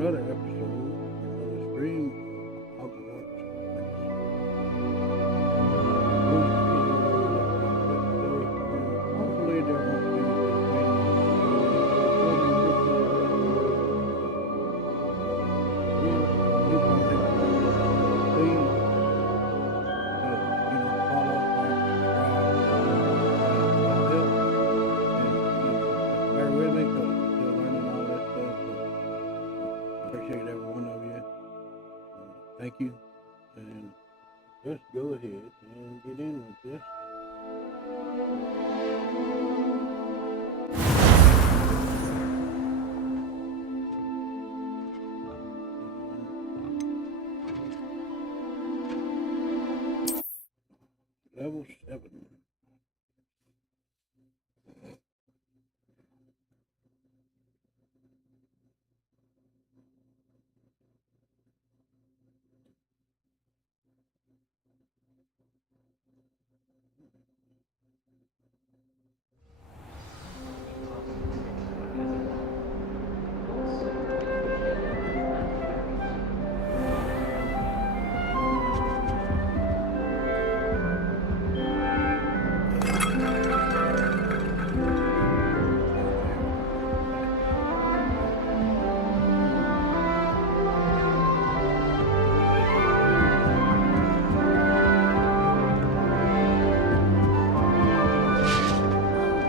another episode, another stream of Hogwarts Legacy. Hopefully there won't be new content. Please, follow, like, subscribe, and bear with me because I'm still learning all that stuff. So appreciate every one of you. Thank you. And let's go ahead and get in with this. Level 7.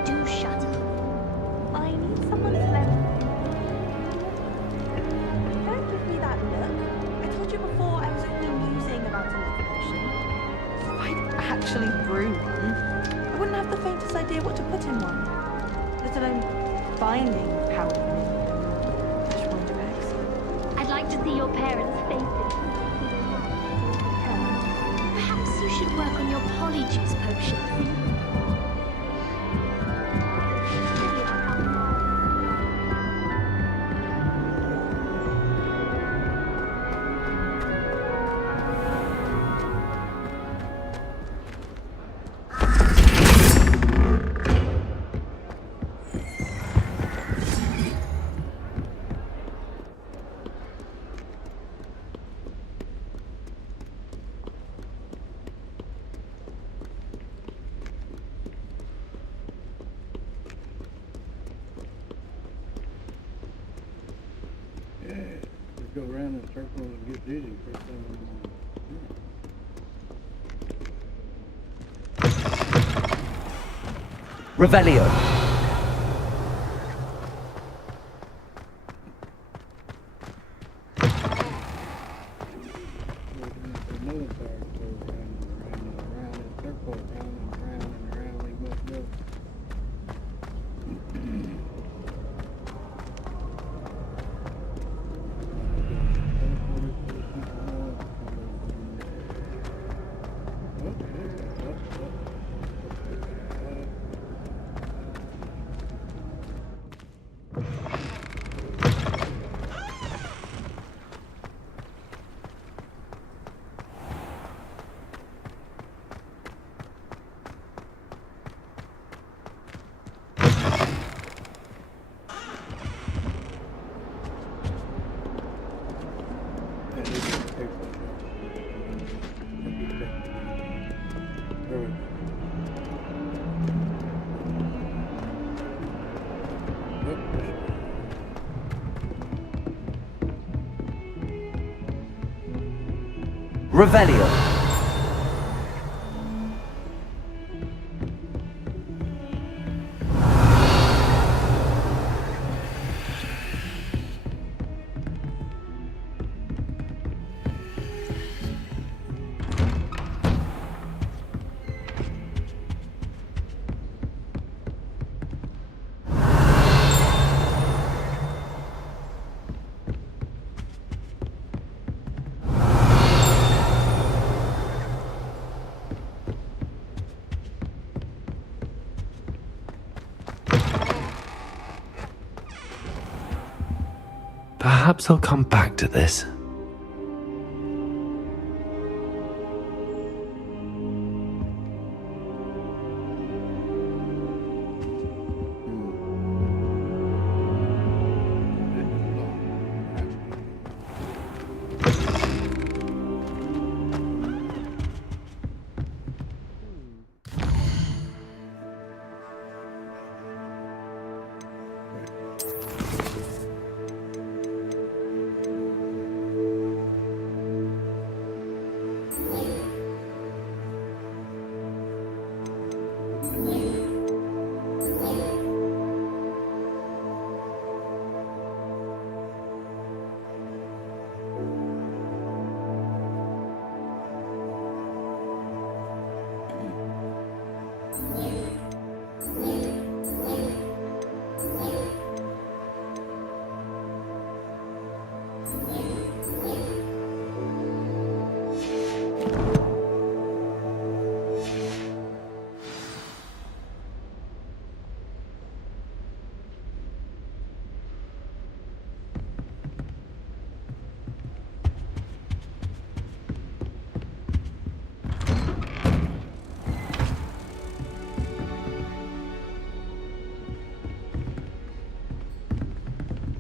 Do shut up. I need someone to lend. Don't give me that look. I told you before I was only musing about a love potion. If I'd actually brew one, I wouldn't have the faintest idea what to put in one. Let alone finding powder in fresh wonder eggs. I'd like to see your parents' faces. Perhaps you should work on your polyjuice potion. Yeah, just go around in circles and get dizzy first thing in the morning. Revelio. Another card go around and around and around in circle, around and around and around we must go. Revelio. Perhaps I'll come back to this.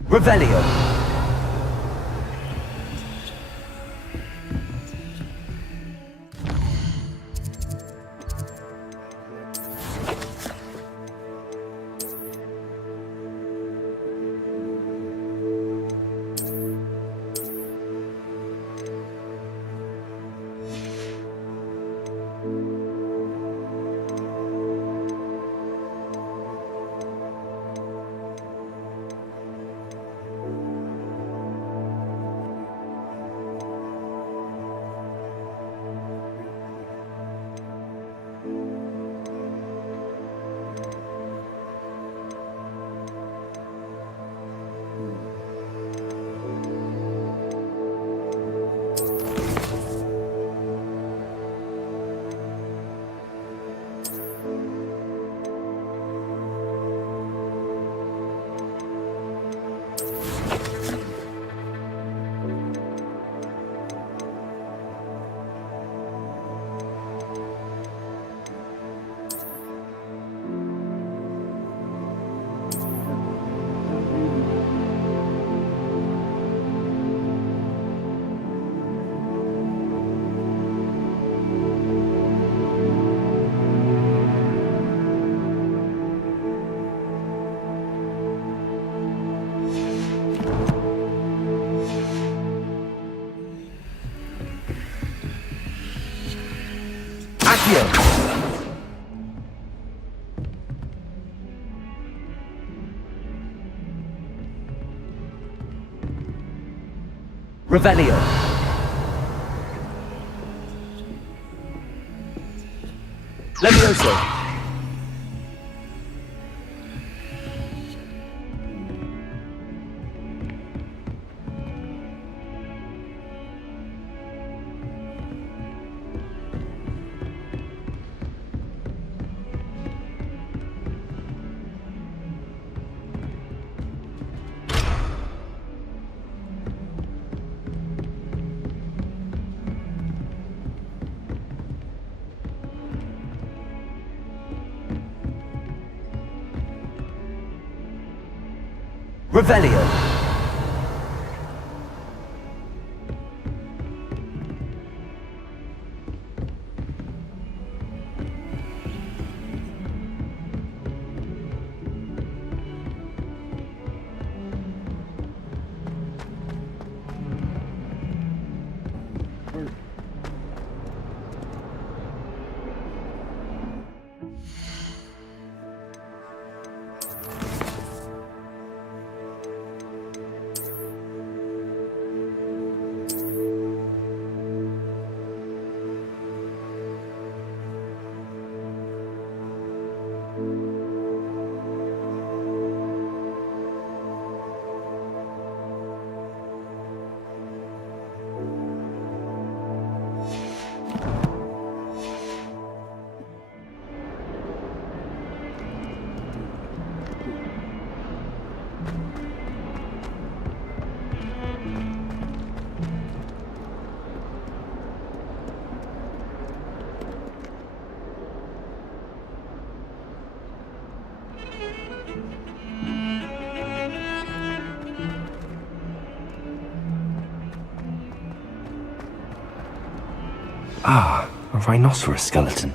Revelio. Accio. Revelio. Levioso. Revelio. Ah, a rhinoceros skeleton.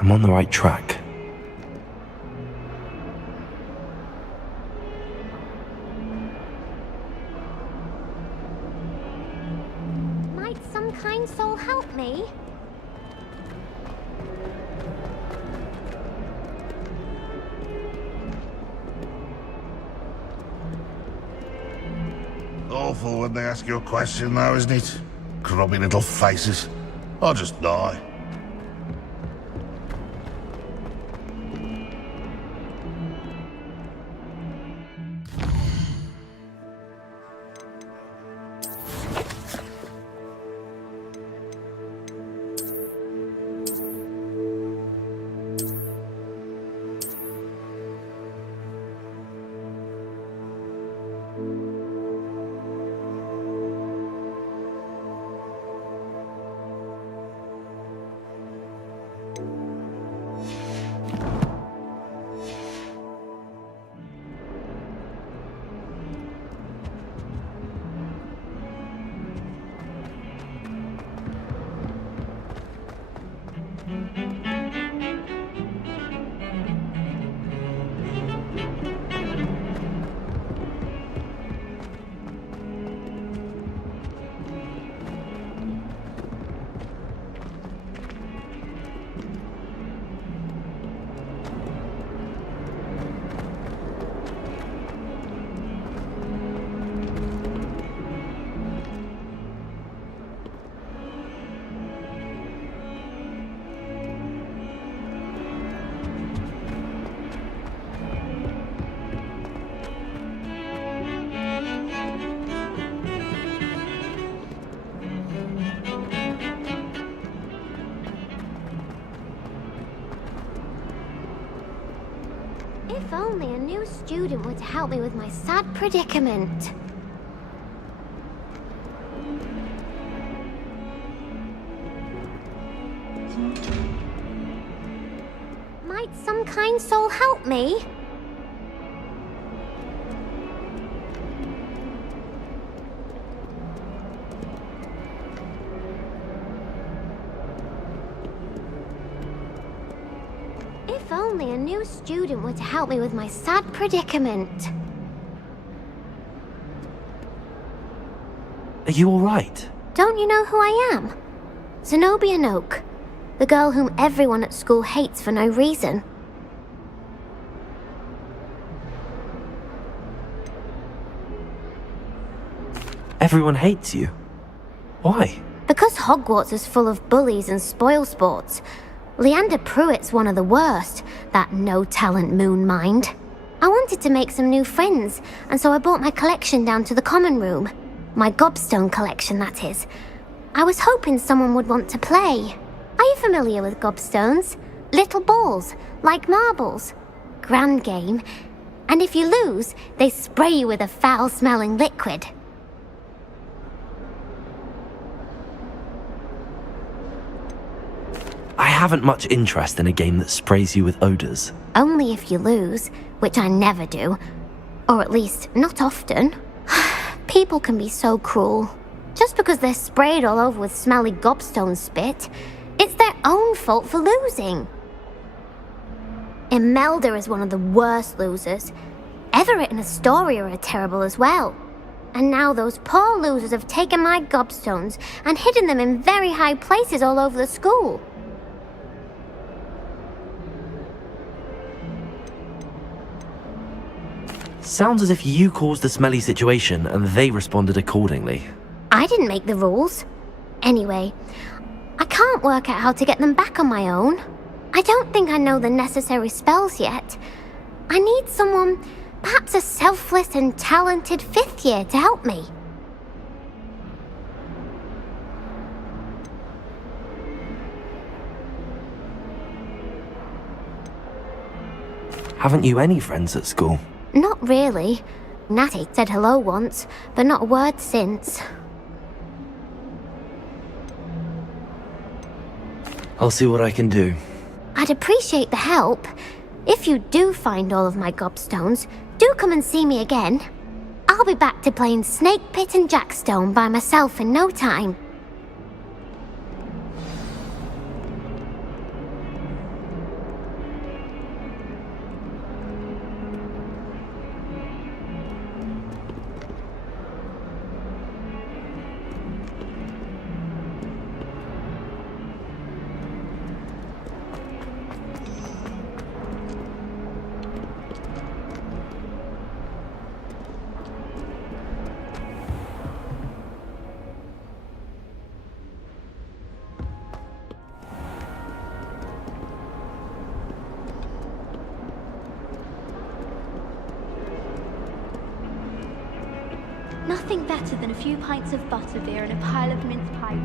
I'm on the right track. Might some kind soul help me? Awful when they ask you a question, though, isn't it? Grubby little faces. I'll just die. new student were to help me with my sad predicament. Might some kind soul help me? If only a new student were to help me with my sad predicament. Are you alright? Don't you know who I am? Zenobia Noak, the girl whom everyone at school hates for no reason. Everyone hates you. Why? Because Hogwarts is full of bullies and spoilsports. Leander Pruitt's one of the worst, that no-talent moon mind. I wanted to make some new friends, and so I brought my collection down to the common room. My gobstone collection, that is. I was hoping someone would want to play. Are you familiar with gobstones? Little balls, like marbles. Grand game. And if you lose, they spray you with a foul-smelling liquid. I haven't much interest in a game that sprays you with odors. Only if you lose, which I never do. Or at least, not often. People can be so cruel. Just because they're sprayed all over with smelly gobstone spit, it's their own fault for losing. Imelda is one of the worst losers. Everett and Astoria are terrible as well. And now those poor losers have taken my gobstones and hidden them in very high places all over the school. Sounds as if you caused the smelly situation and they responded accordingly. I didn't make the rules. Anyway, I can't work out how to get them back on my own. I don't think I know the necessary spells yet. I need someone, perhaps a selfless and talented fifth year to help me. Haven't you any friends at school? Not really. Natty said hello once, but not a word since. I'll see what I can do. I'd appreciate the help. If you do find all of my gobstones, do come and see me again. I'll be back to playing Snake Pit and Jackstone by myself in no time. Nothing better than a few pints of butterbeer and a pile of mince pie.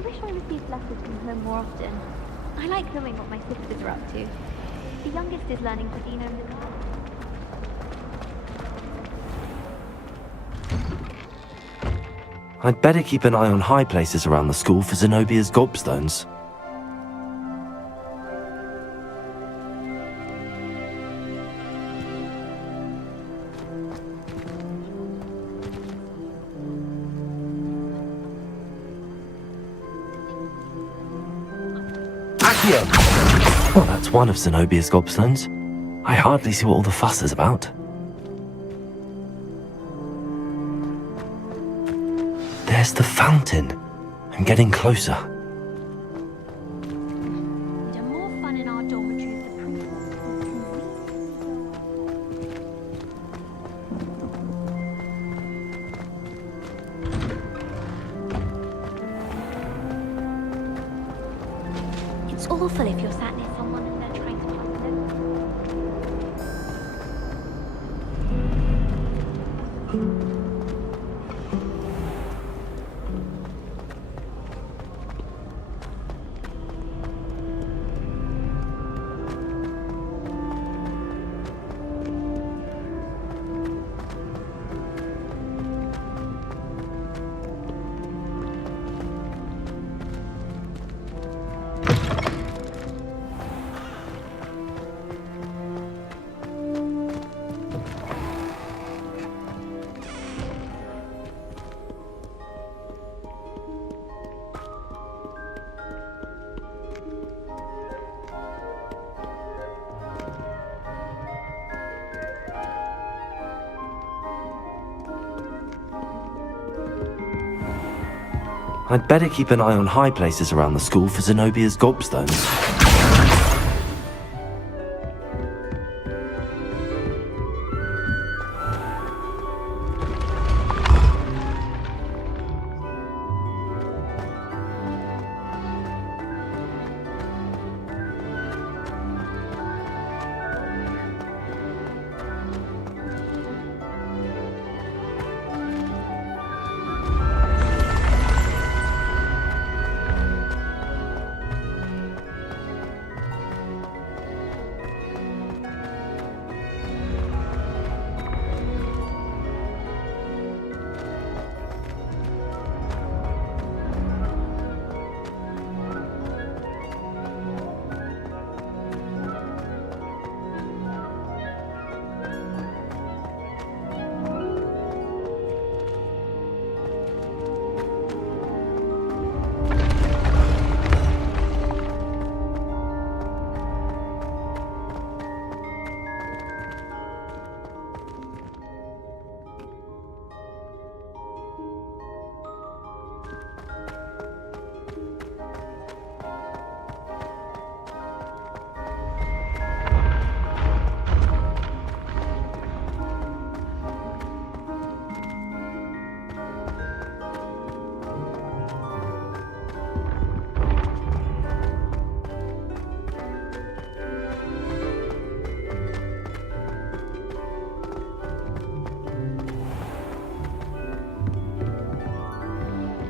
wish I received letters from home more often. I like knowing what my sisters are up to. The youngest is learning to genome the garden. I'd better keep an eye on high places around the school for Zenobia's gobstones. Well, that's one of Zenobia's gobstones. I hardly see what all the fuss is about. There's the fountain. I'm getting closer. The more fun in our dormitories, the principal. It's awful if you're sat near someone and they're trying to pass I'd better keep an eye on high places around the school for Zenobia's gobstones.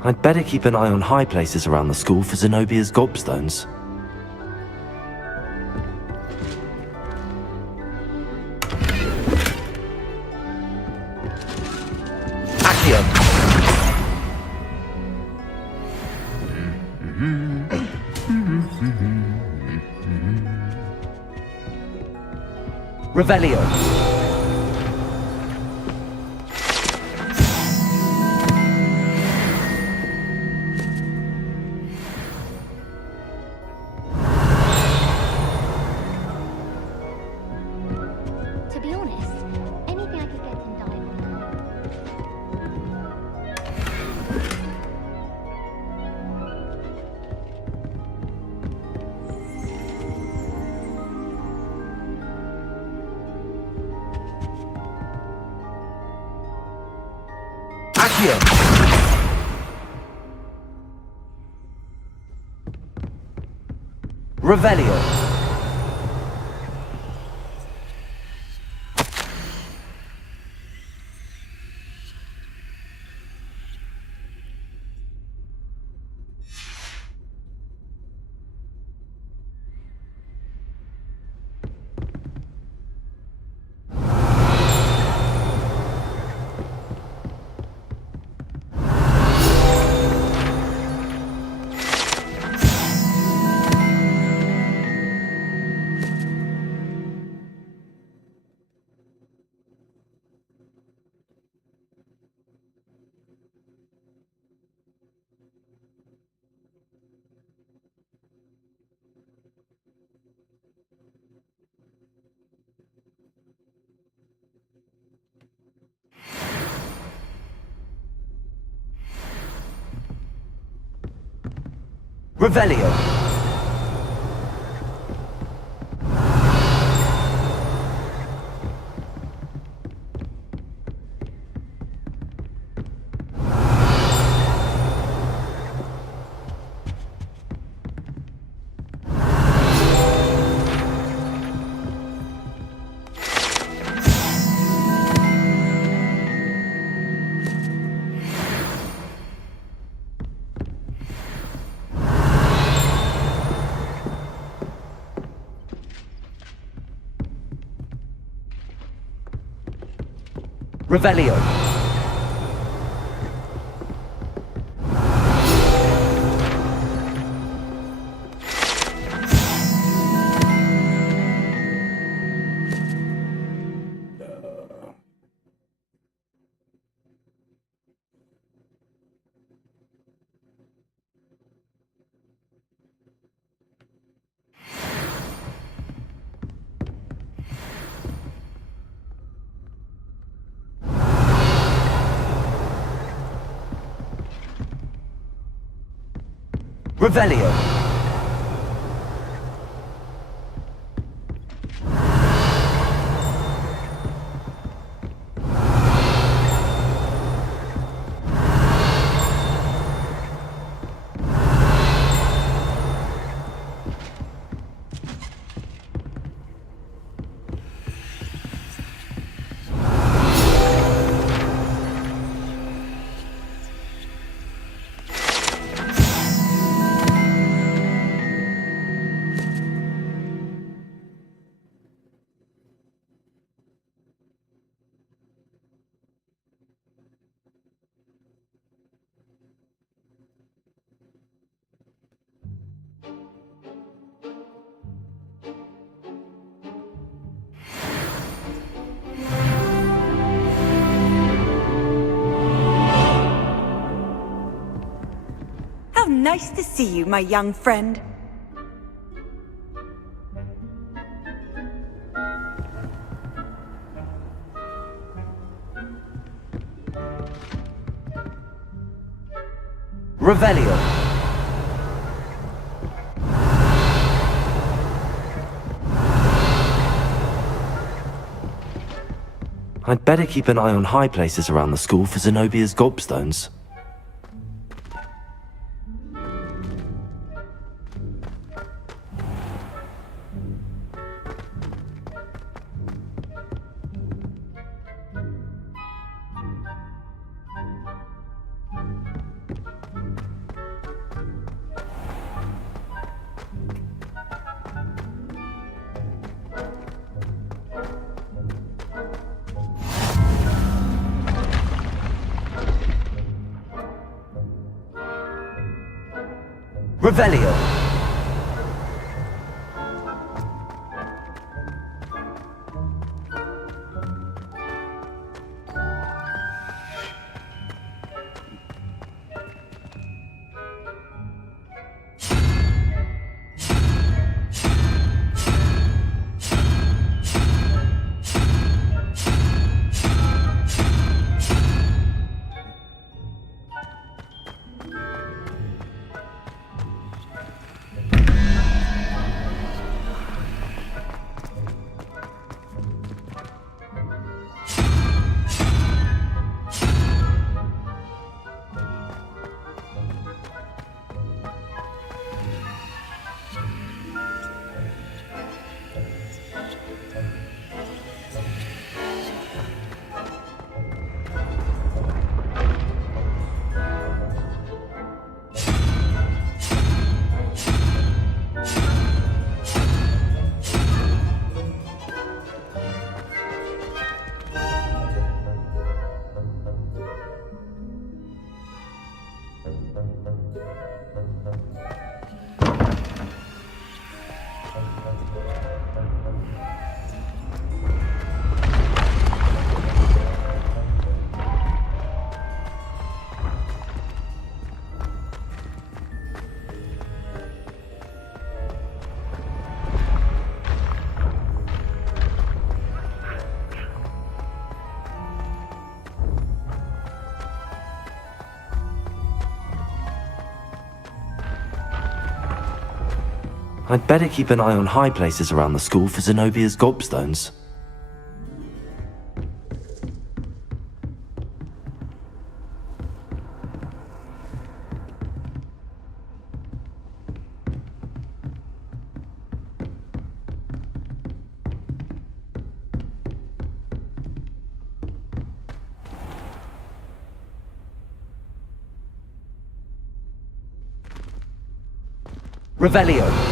I'd better keep an eye on high places around the school for Zenobia's gobstones. Revelio. To be honest, anything I could get in diamond. Accio. Revelio. Revelio. Revelio. Revelio. How nice to see you, my young friend. Revelio. I'd better keep an eye on high places around the school for Zenobia's gobstones. Revelio. I'd better keep an eye on high places around the school for Zenobia's gobstones. Revelio.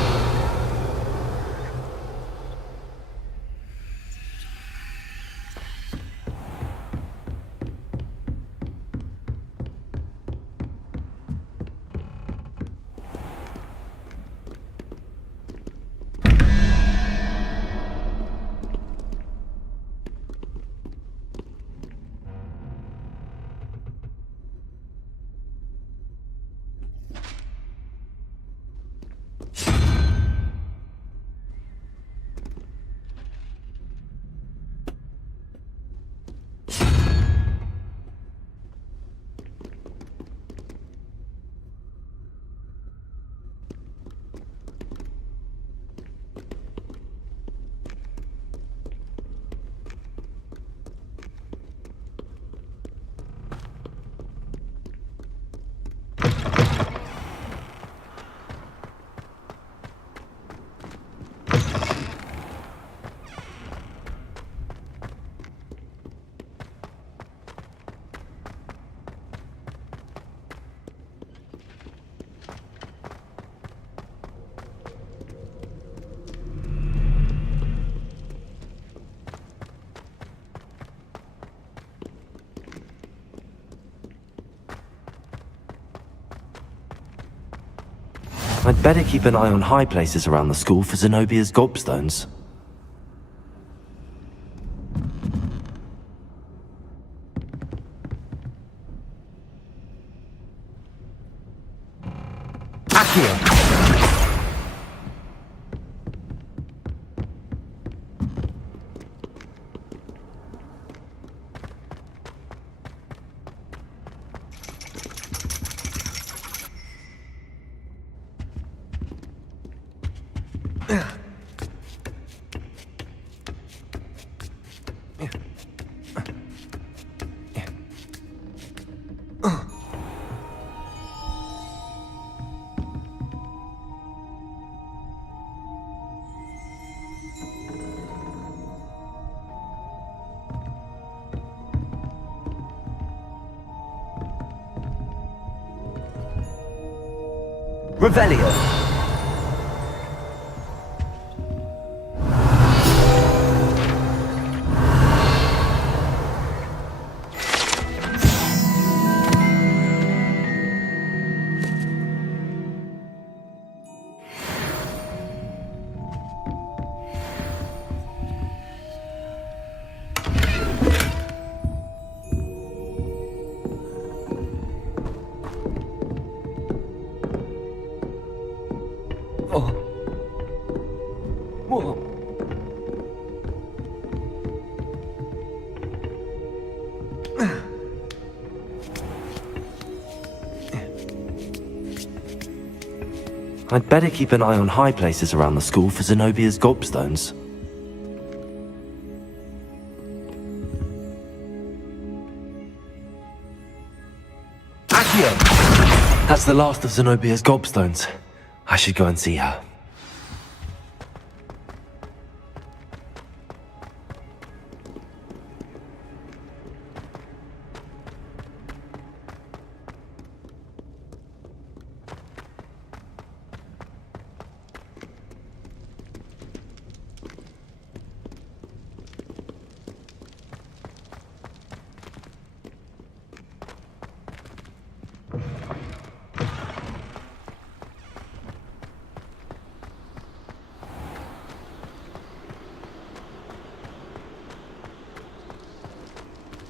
I'd better keep an eye on high places around the school for Zenobia's gobstones. Accio. Revelio. I'd better keep an eye on high places around the school for Zenobia's gobstones. Accio. That's the last of Zenobia's gobstones. I should go and see her.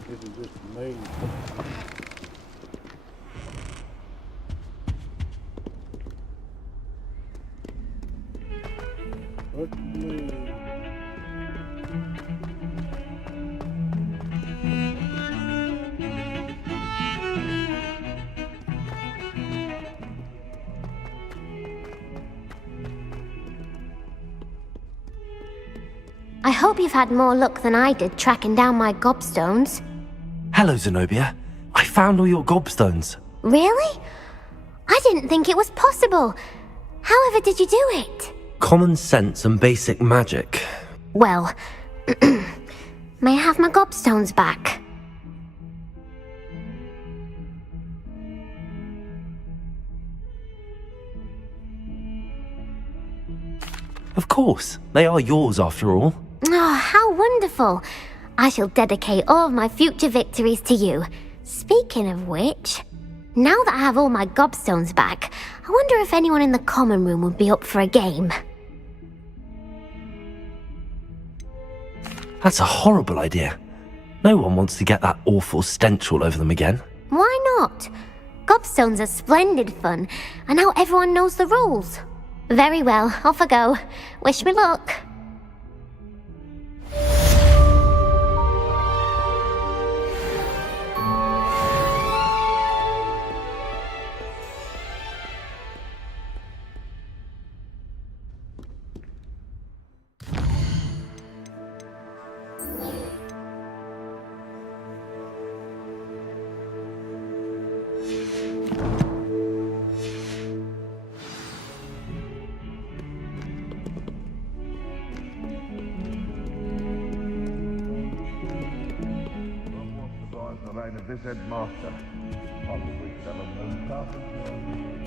This is just amazing. Hogsmeade. I hope you've had more luck than I did tracking down my gobstones. Hello, Zenobia. I found all your gobstones. Really? I didn't think it was possible. However did you do it? Common sense and basic magic. Well, may I have my gobstones back? Of course, they are yours after all. Oh, how wonderful. I shall dedicate all of my future victories to you. Speaking of which, now that I have all my gobstones back, I wonder if anyone in the common room would be up for a game. That's a horrible idea. No one wants to get that awful stench all over them again. Why not? Gobstones are splendid fun, and now everyone knows the rules. Very well, off I go. Wish me luck. The reign of this headmaster, possibly 7 moon carpenters.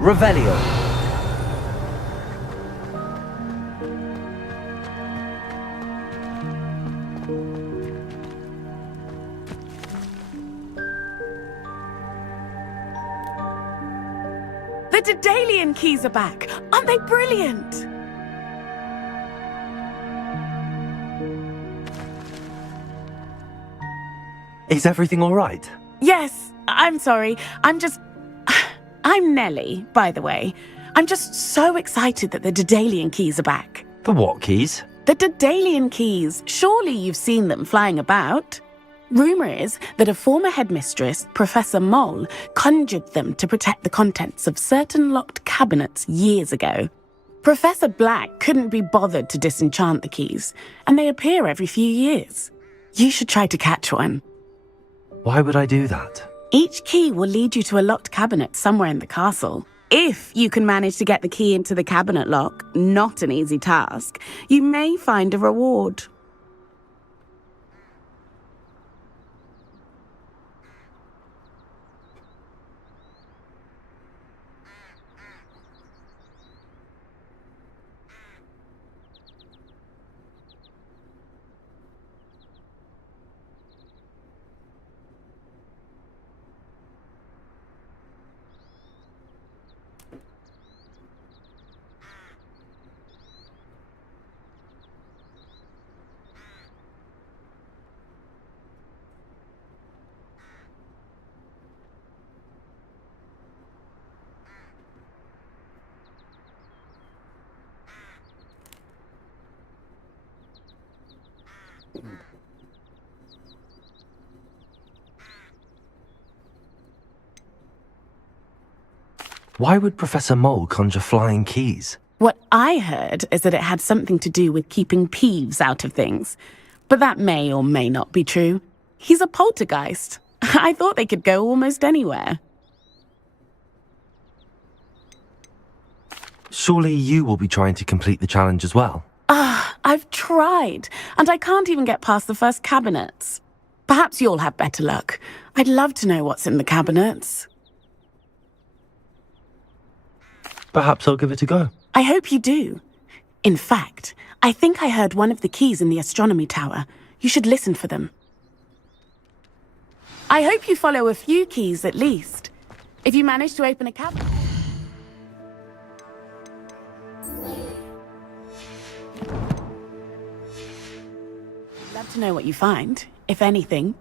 Revelio. The Daedalian keys are back. Aren't they brilliant? Is everything all right? Yes, I'm sorry. I'm Nellie, by the way. I'm just so excited that the Daedalian keys are back. The what keys? The Daedalian keys. Surely you've seen them flying about. Rumour is that a former headmistress, Professor Mole, conjured them to protect the contents of certain locked cabinets years ago. Professor Black couldn't be bothered to disenchant the keys, and they appear every few years. You should try to catch one. Why would I do that? Each key will lead you to a locked cabinet somewhere in the castle. If you can manage to get the key into the cabinet lock, not an easy task, you may find a reward. Why would Professor Mole conjure flying keys? What I heard is that it had something to do with keeping Peeves out of things. But that may or may not be true. He's a poltergeist. I thought they could go almost anywhere. Surely you will be trying to complete the challenge as well. I've tried, and I can't even get past the first cabinets. Perhaps you'll have better luck. I'd love to know what's in the cabinets. Perhaps I'll give it a go. I hope you do. In fact, I think I heard one of the keys in the astronomy tower. You should listen for them. I hope you follow a few keys at least. If you manage to open a cabinet... I'd love to know what you find, if anything.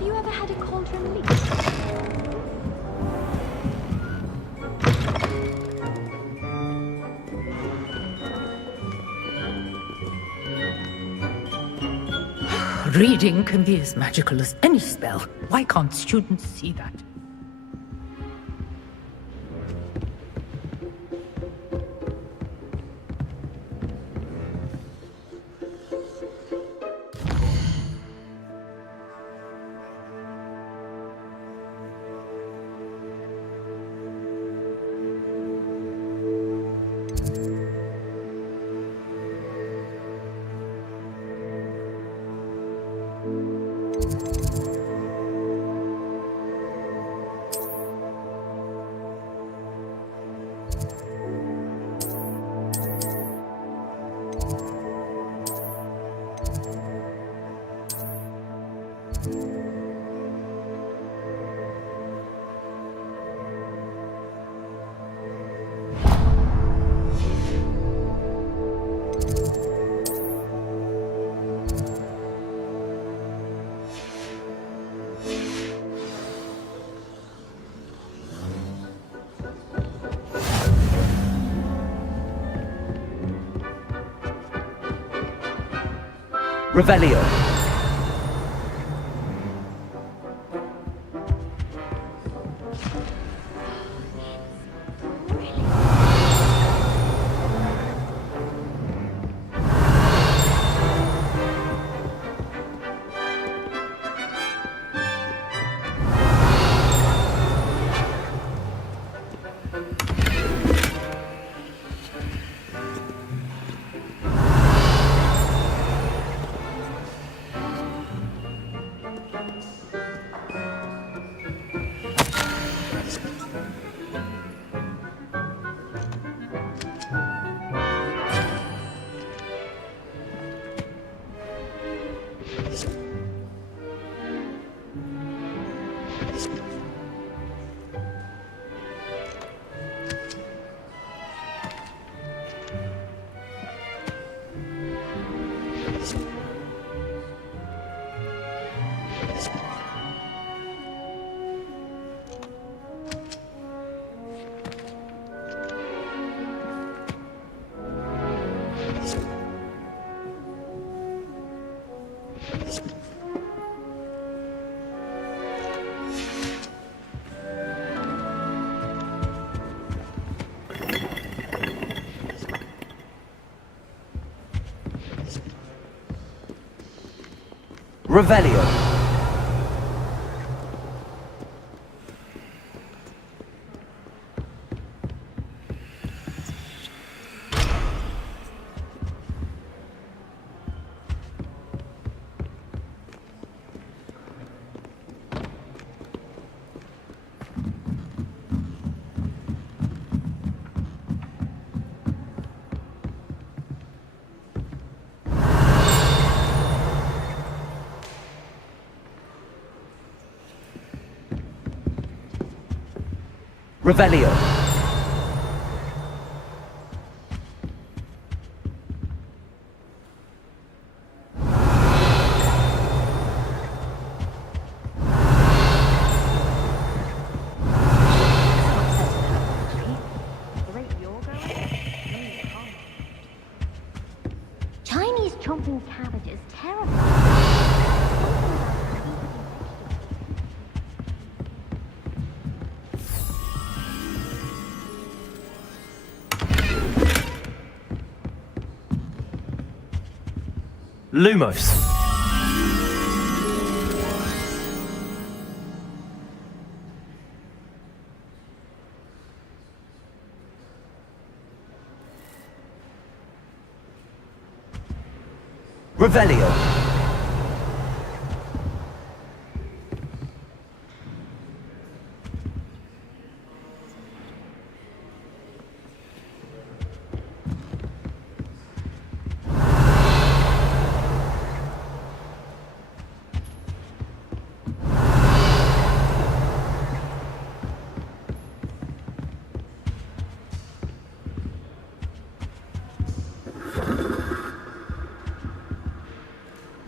Have you ever had a cauldron leak? Reading can be as magical as any spell. Why can't students see that? Revelio. Revelio. Revelio. Chinese chomping cabbages, terrible. Lumos. Revelio.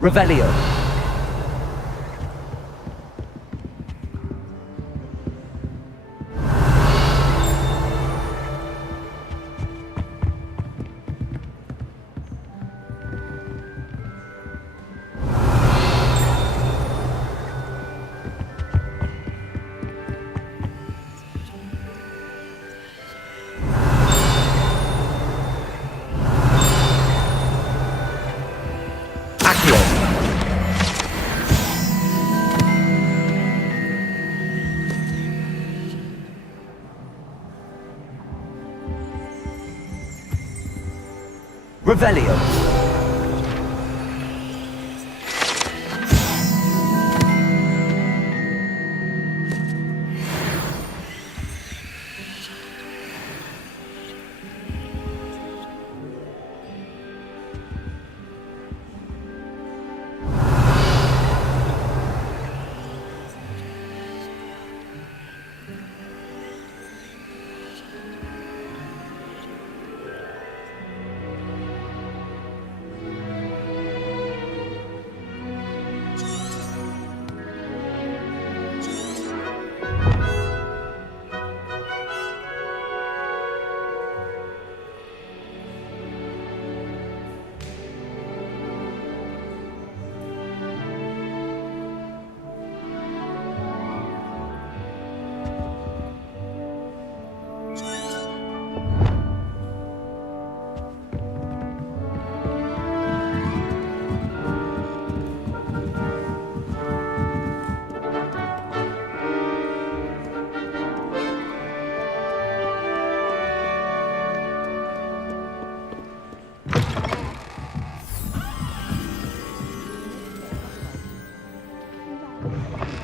Revelio. Revelio.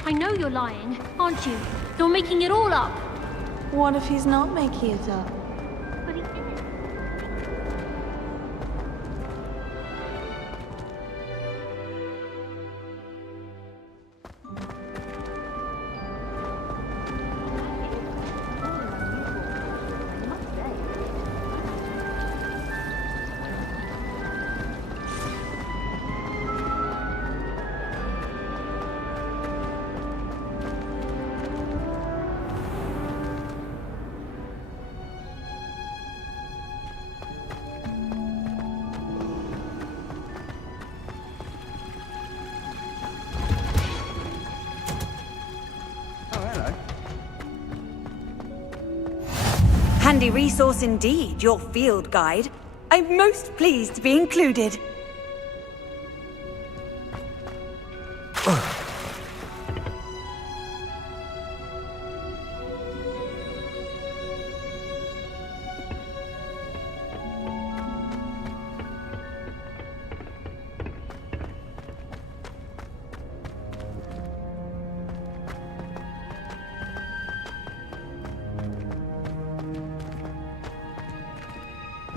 I know you're lying, aren't you? You're making it all up. What if he's not making it up? But he did it. Handy resource indeed, your field guide. I'm most pleased to be included.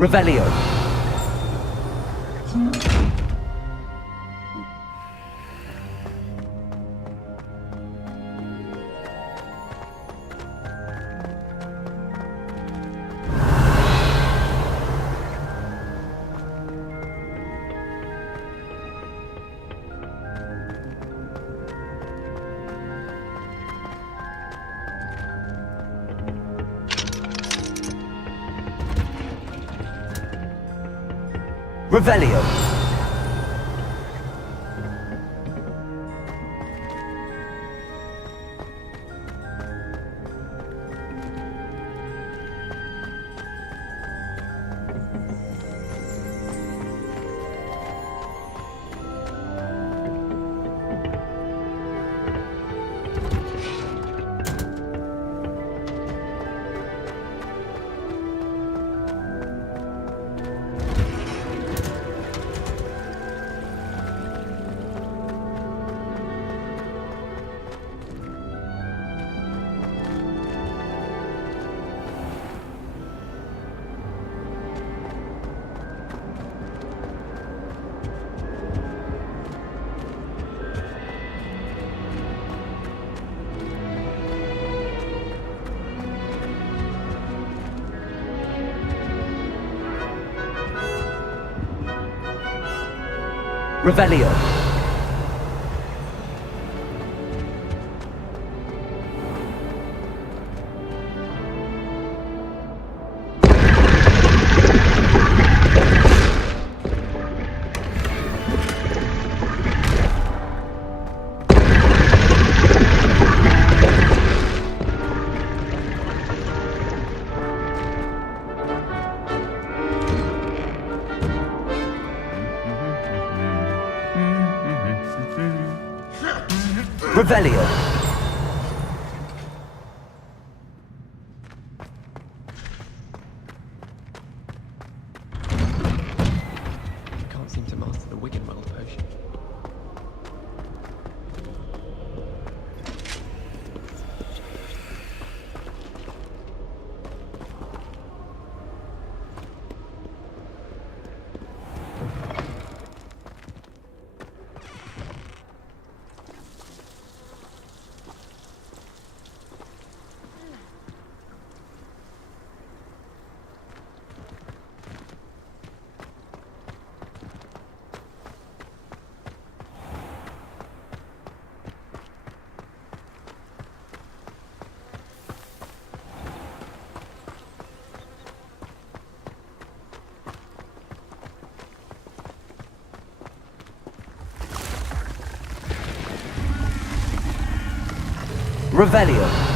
Revelio. Revelio. Revelio. Revelio. Can't seem to master the Wiggenweld potion. Revelio.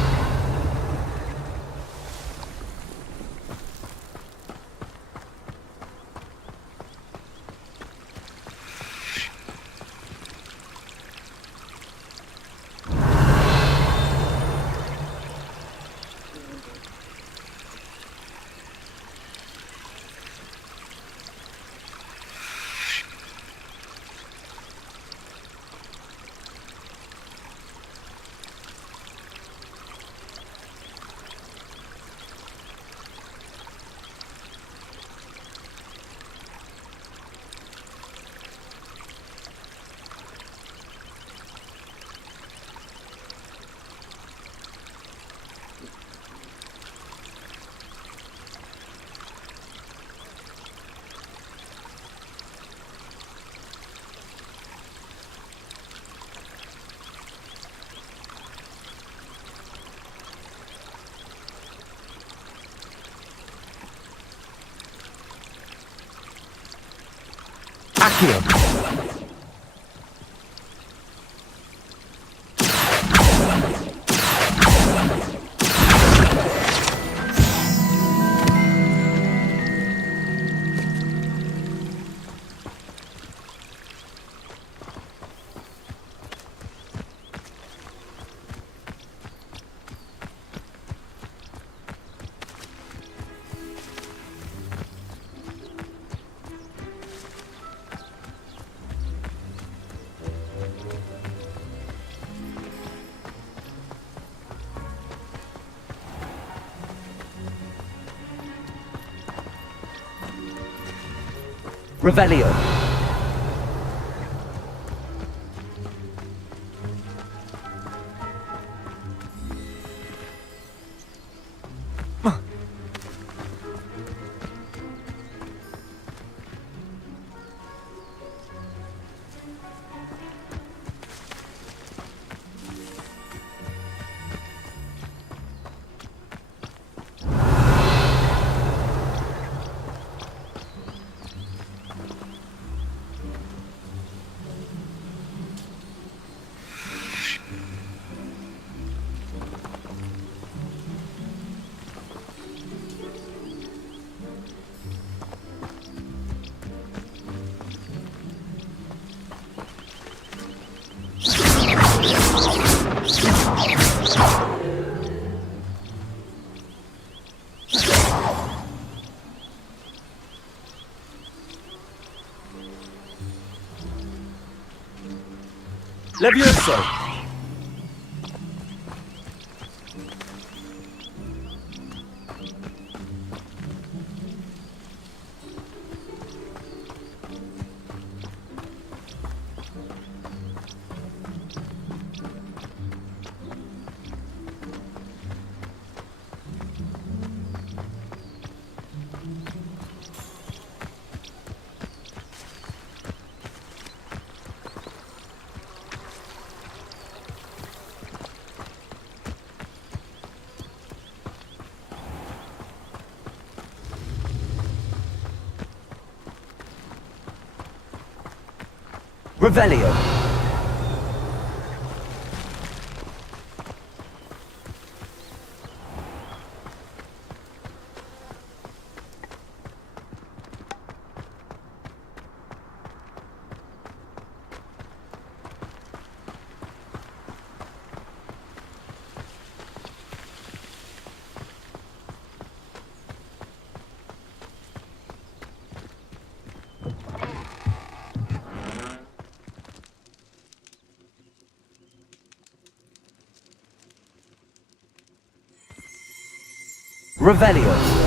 Accio. Revelio. Levioso! Revelio. Revelio.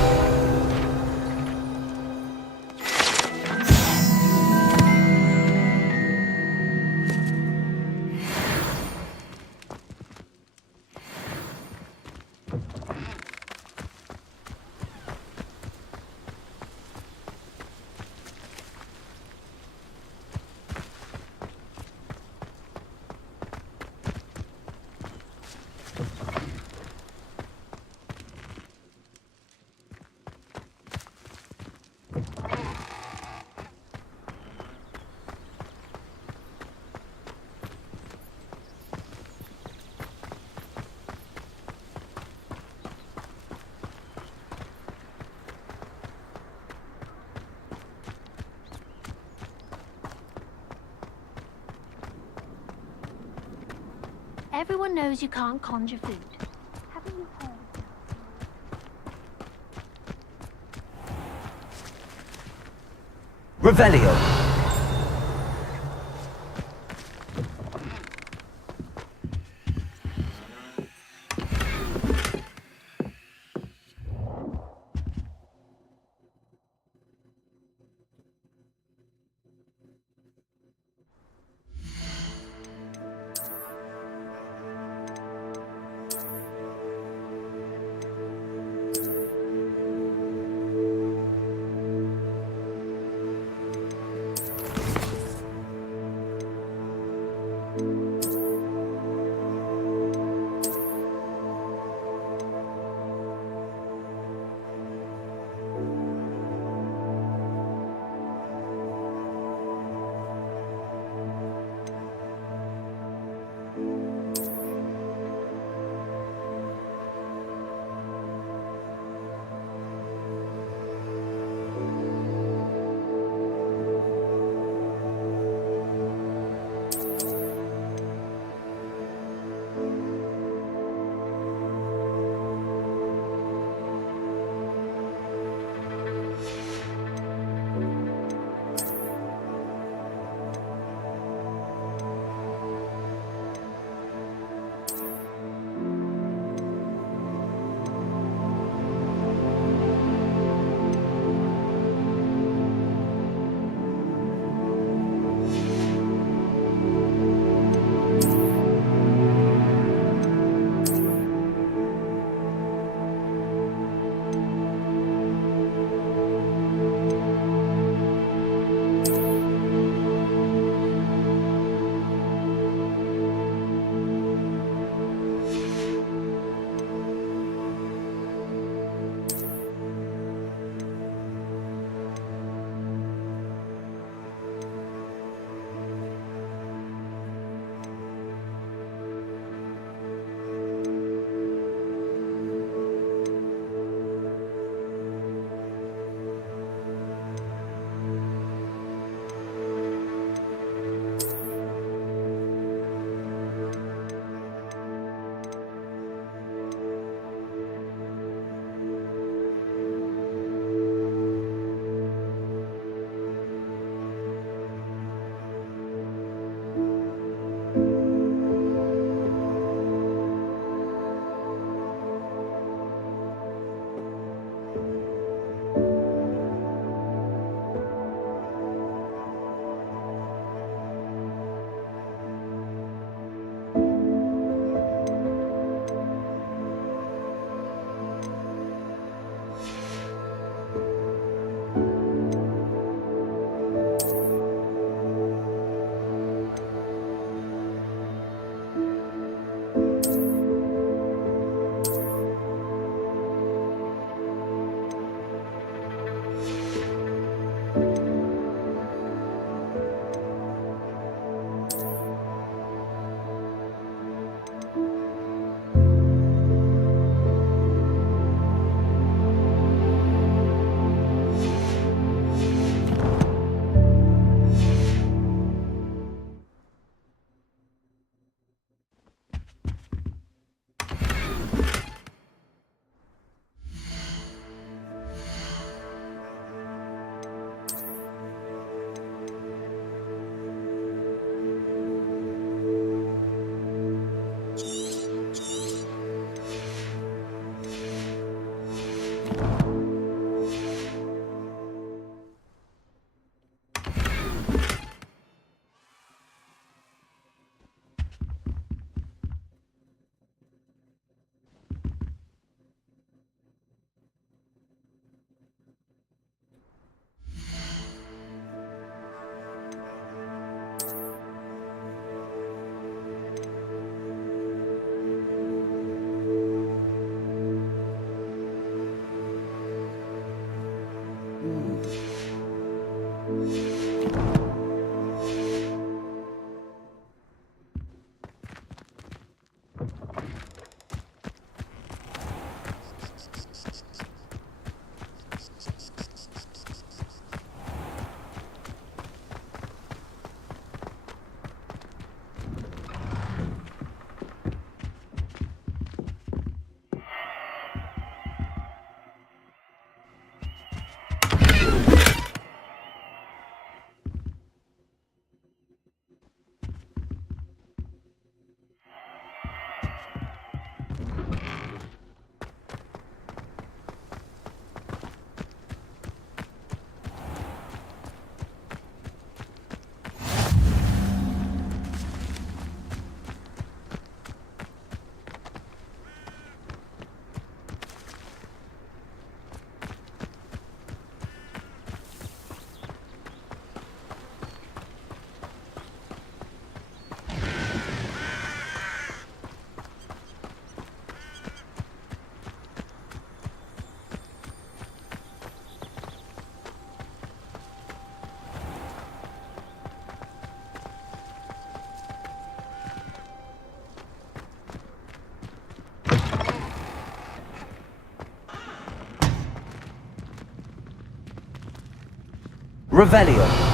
Everyone knows you can't conjure food. Haven't you heard? Revelio. Revelio.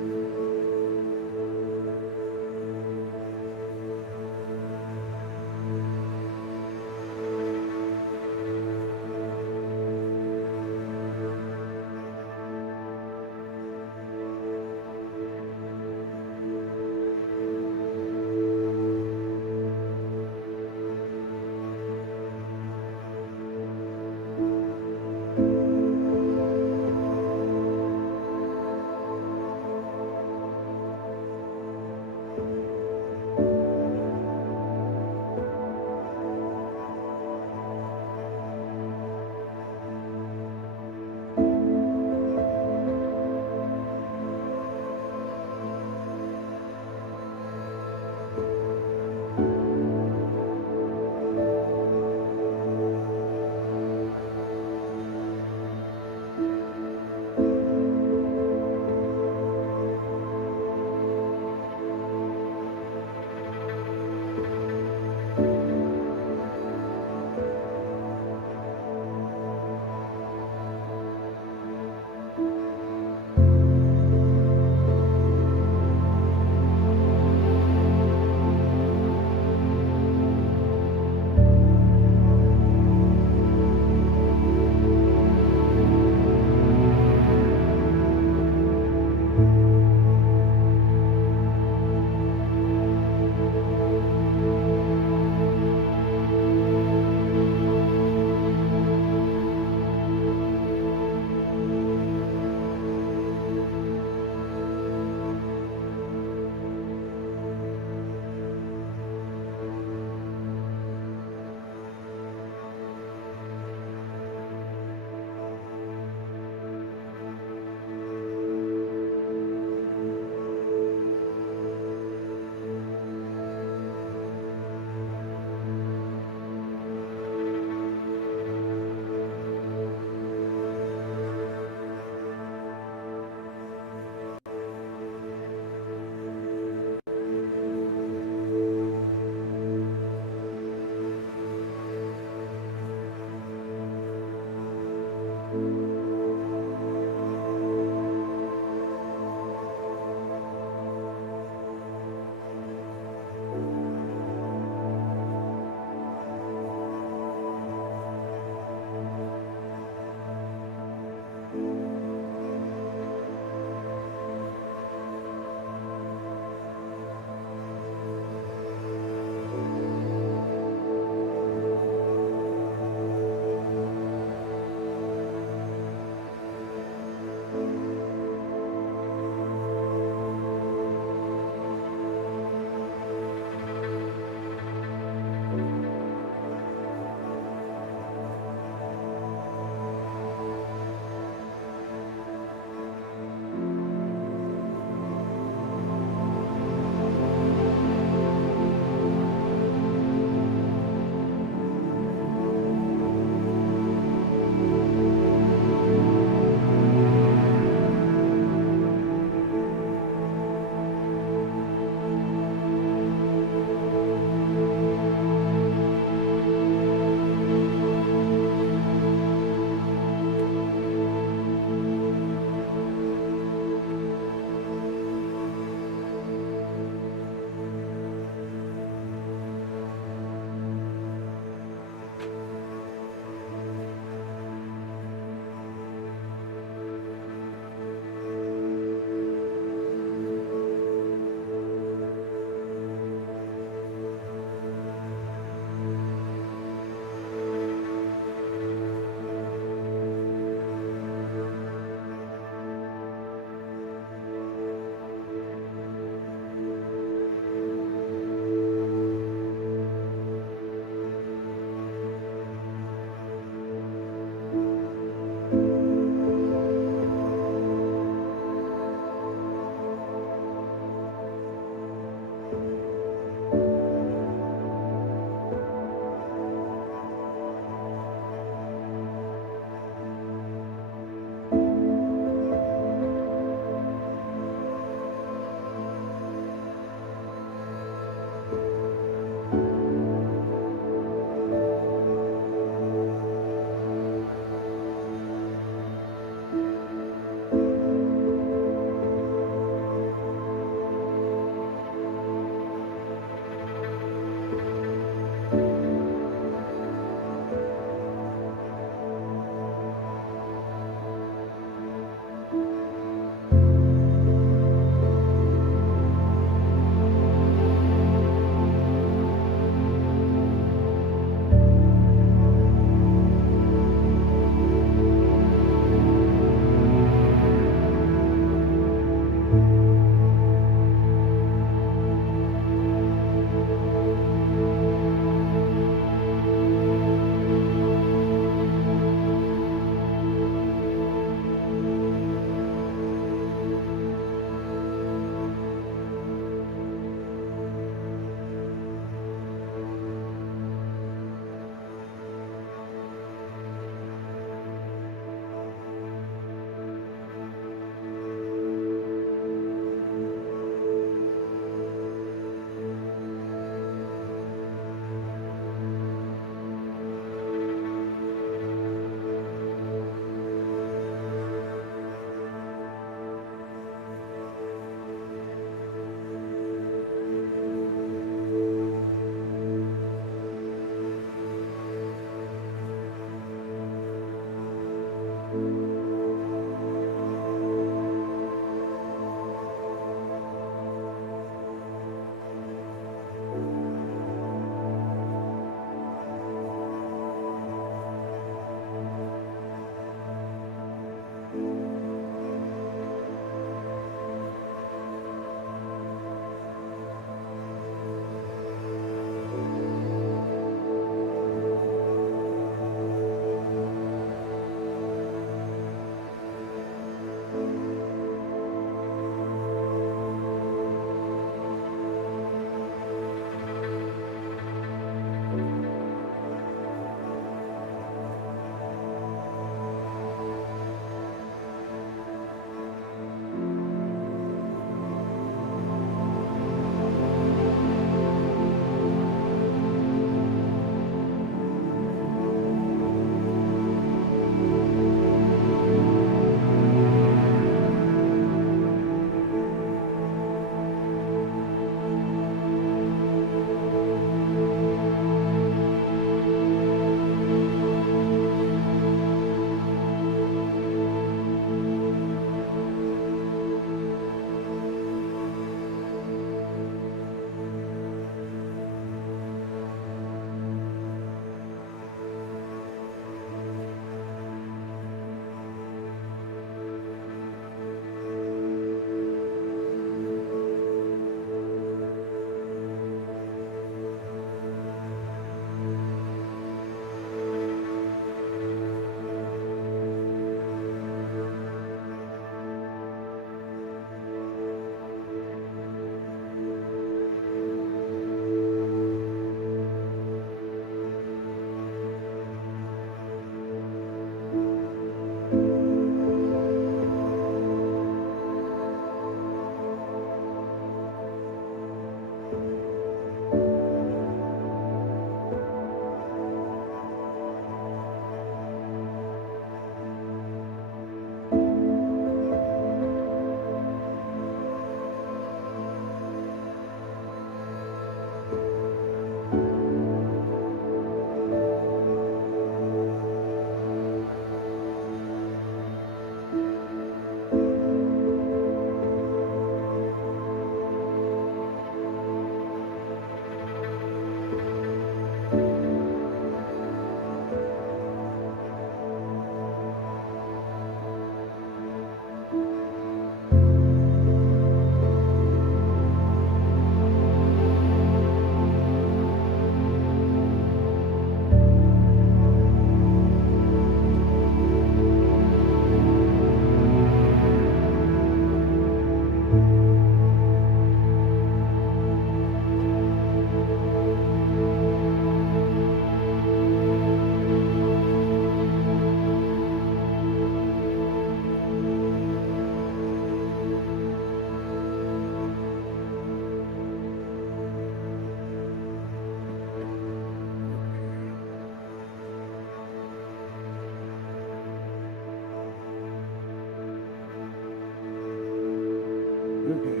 Okay.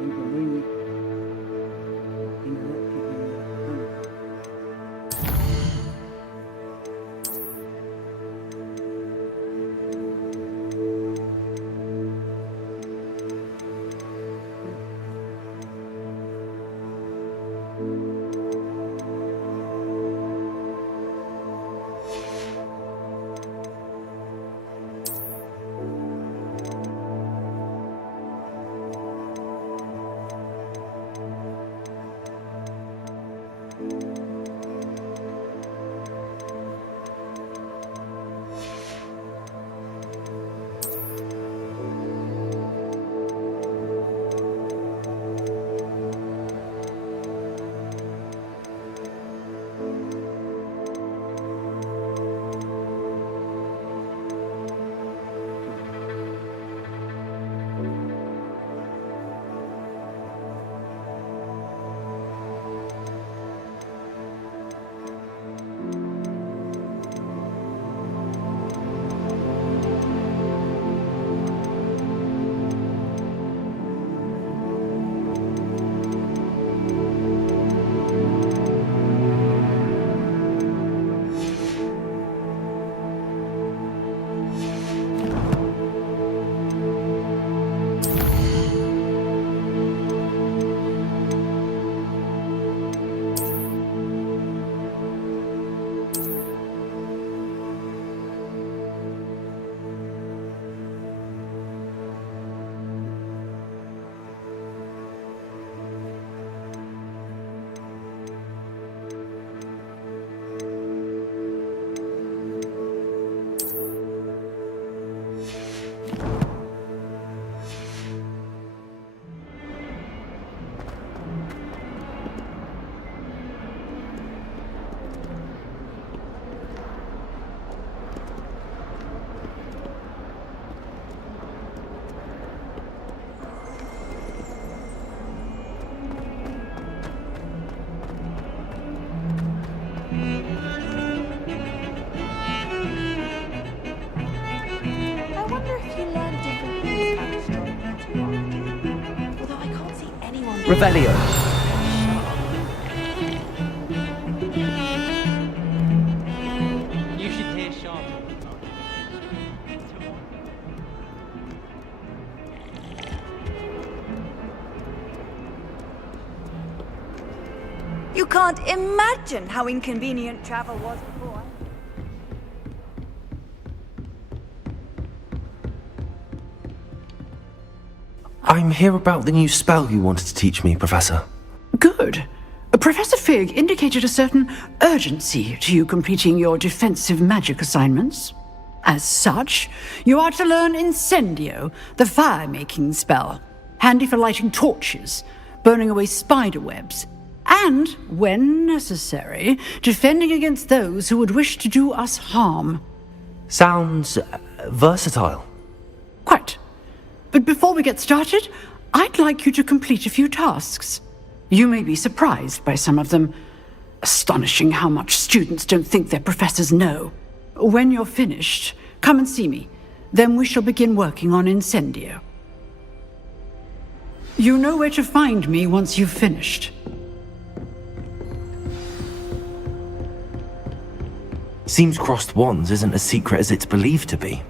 Inconvenient interruption in my food. I wonder if you learn different things about the story once you are. Although I can't see anyone. Revelio. You should hear Sharp. You can't imagine how inconvenient travel was before. I'm here about the new spell you wanted to teach me, Professor. Good. Professor Fig indicated a certain urgency to you completing your defensive magic assignments. As such, you are to learn Incendio, the fire-making spell, handy for lighting torches, burning away spider webs, and, when necessary, defending against those who would wish to do us harm. Sounds versatile. Quite. But before we get started, I'd like you to complete a few tasks. You may be surprised by some of them. Astonishing how much students don't think their professors know. When you're finished, come and see me. Then we shall begin working on Incendio. You know where to find me once you've finished. Seems crossed wands isn't as secret as it's believed to be.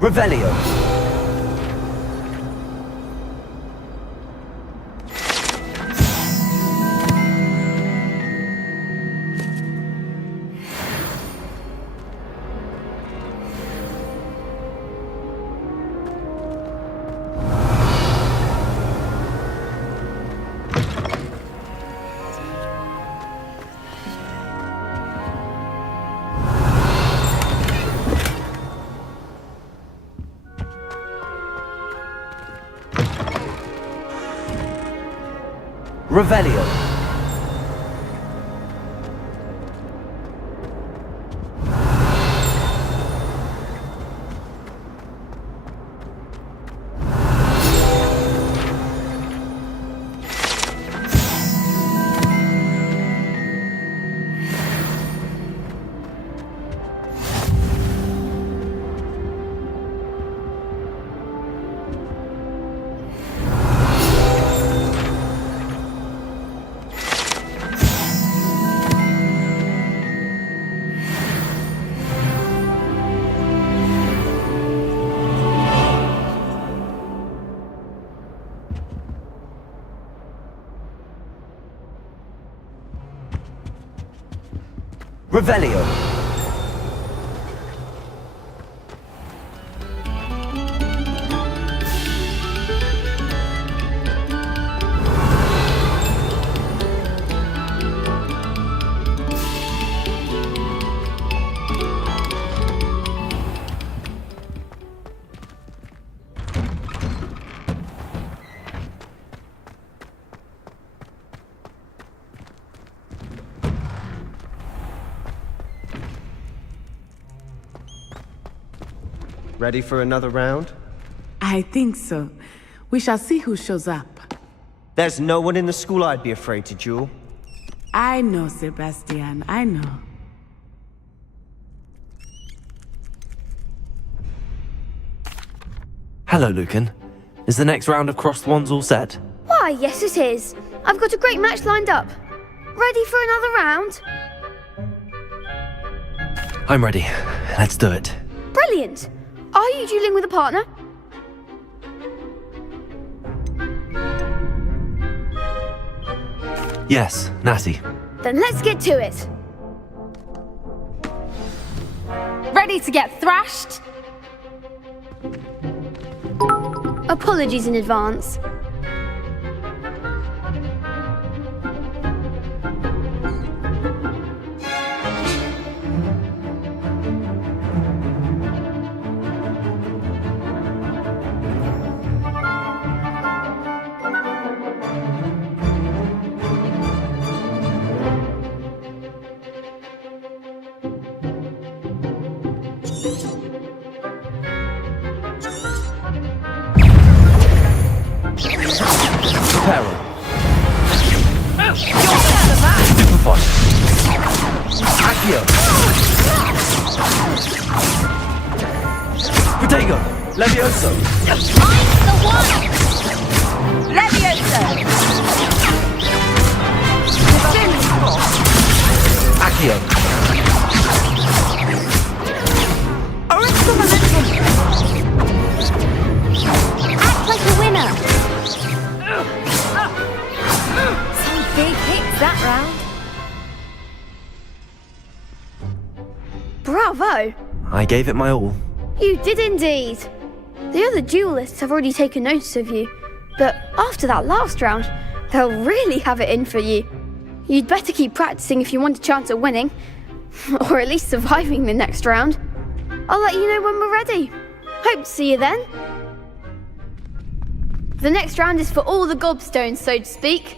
Revelio. Revelio. Revelio. Ready for another round? I think so. We shall see who shows up. There's no one in the school I'd be afraid to duel. I know, Sebastian, I know. Hello, Lucan. Is the next round of crossed wands all set? Why, yes it is. I've got a great match lined up. Ready for another round? I'm ready. Let's do it. Brilliant. Are you dueling with a partner? Yes, Natty. Then let's get to it. Ready to get thrashed? Apologies in advance. Peril. Stupefy. Accio. Protego. Levioso. I'm the one! Levioso! Accio. Act like a winner. Some big hits that round. Bravo. I gave it my all. You did indeed. The other duelists have already taken notice of you, but after that last round, they'll really have it in for you. You'd better keep practicing if you want a chance at winning, or at least surviving the next round. I'll let you know when we're ready. Hope to see you then. The next round is for all the gobstones, so to speak.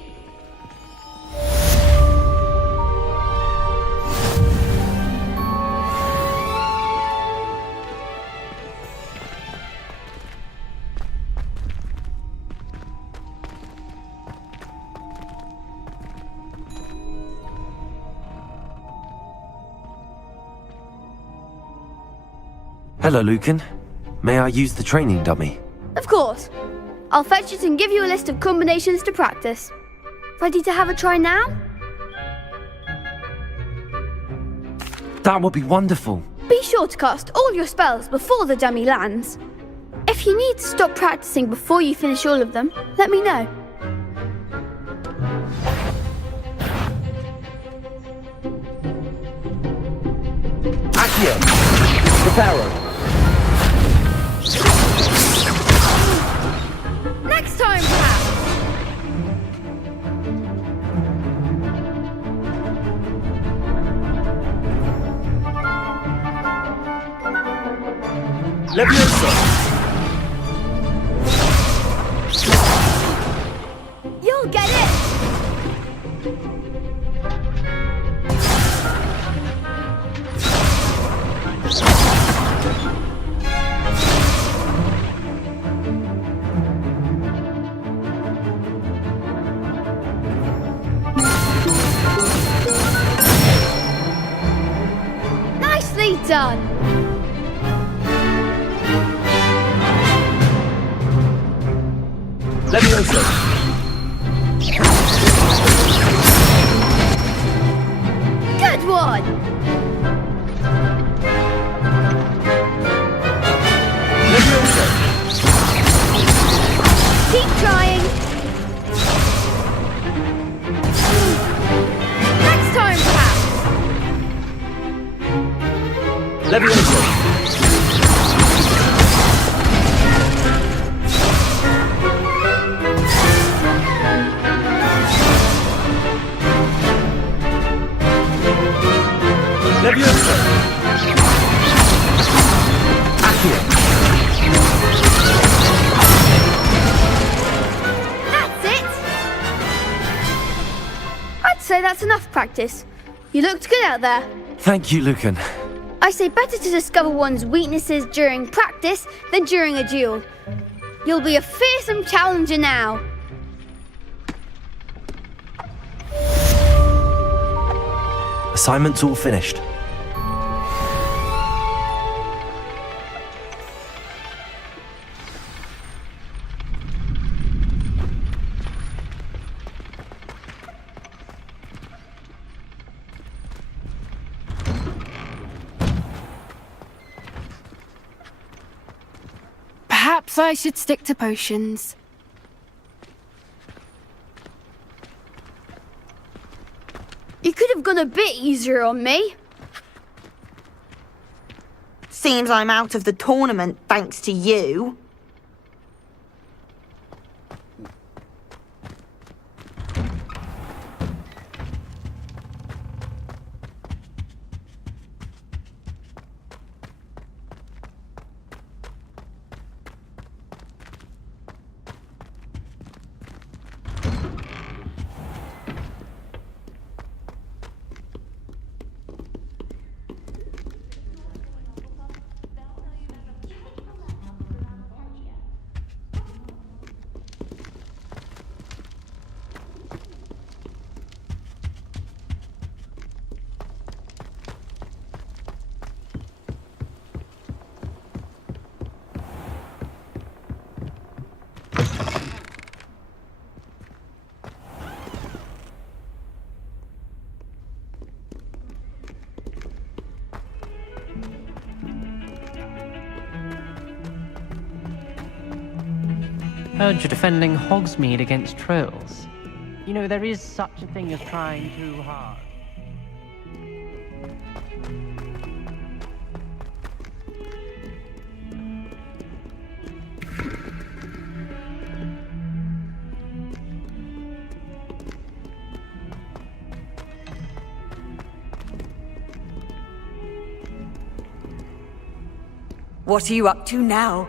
Hello, Lucan. May I use the training dummy? Of course. I'll fetch it and give you a list of combinations to practice. Ready to have a try now? That would be wonderful. Be sure to cast all your spells before the dummy lands. If you need to stop practicing before you finish all of them, let me know. Accio. Preparo. Next time, perhaps! Levioso. You'll get it! Nicely done! Levioso! Good one! Levioso! Keep trying! Next time, perhaps! Levioso! Levioso! Accio! That's it! I'd say that's enough practice. You looked good out there. Thank you, Lucan. I say better to discover one's weaknesses during practice than during a duel. You'll be a fearsome challenger now. Assignment's all finished. Perhaps I should stick to potions. You could have gone a bit easier on me. Seems I'm out of the tournament thanks to you. Heard you're defending Hogsmeade against trolls. You know, there is such a thing as trying too hard. What are you up to now?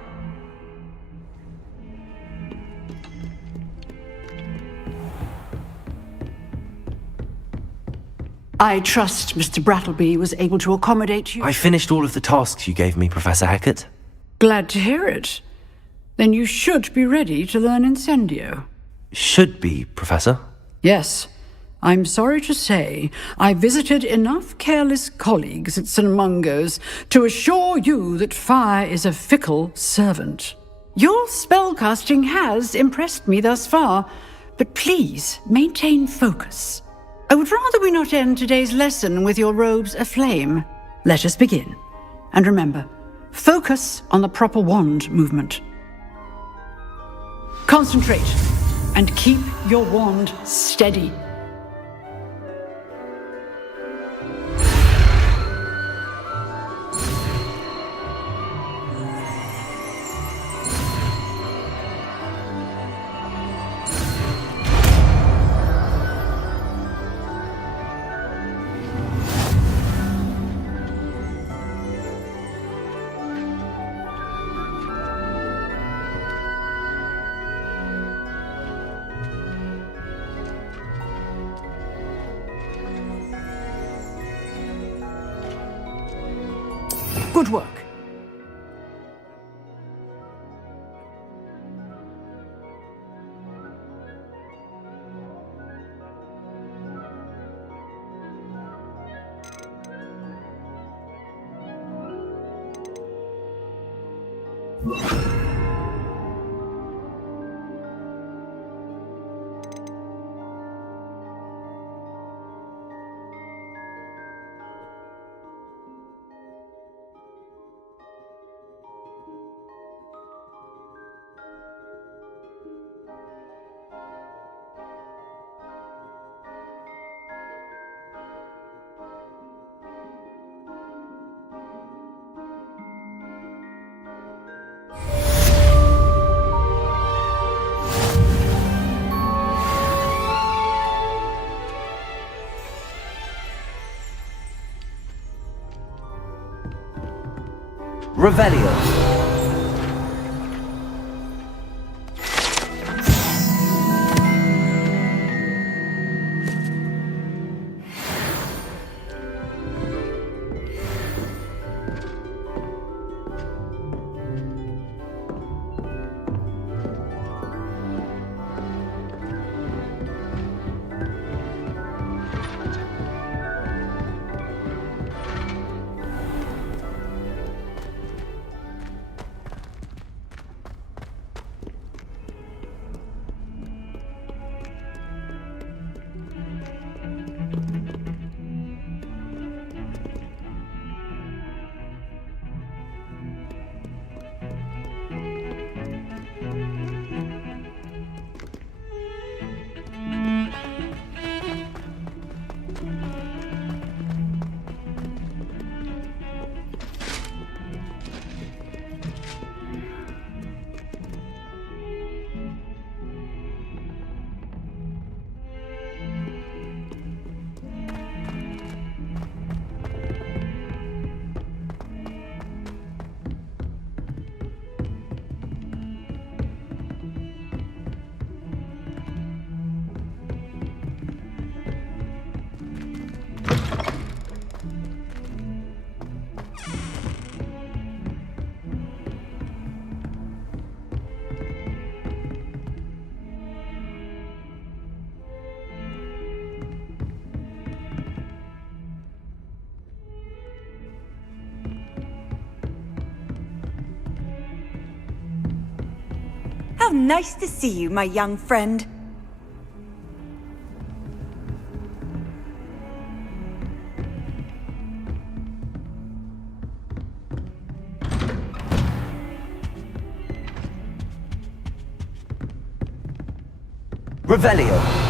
I trust Mr. Brattleby was able to accommodate you. I finished all of the tasks you gave me, Professor Hackett. Glad to hear it. Then you should be ready to learn Incendio. Should be, Professor. Yes. I'm sorry to say, I visited enough careless colleagues at St. Mungo's to assure you that fire is a fickle servant. Your spellcasting has impressed me thus far, but please maintain focus. I would rather we not end today's lesson with your robes aflame. Let us begin. And remember, focus on the proper wand movement. Concentrate, and keep your wand steady. Good work. Revelio. How nice to see you, my young friend. Revelio.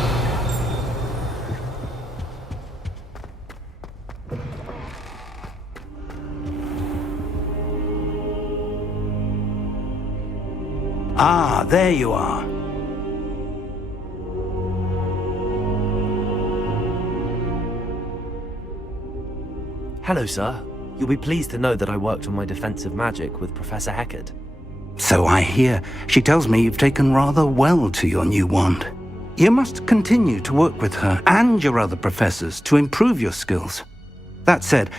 Ah, there you are. Hello, sir. You'll be pleased to know that I worked on my defensive magic with Professor Heckard. So I hear. She tells me you've taken rather well to your new wand. You must continue to work with her and your other professors to improve your skills. That said,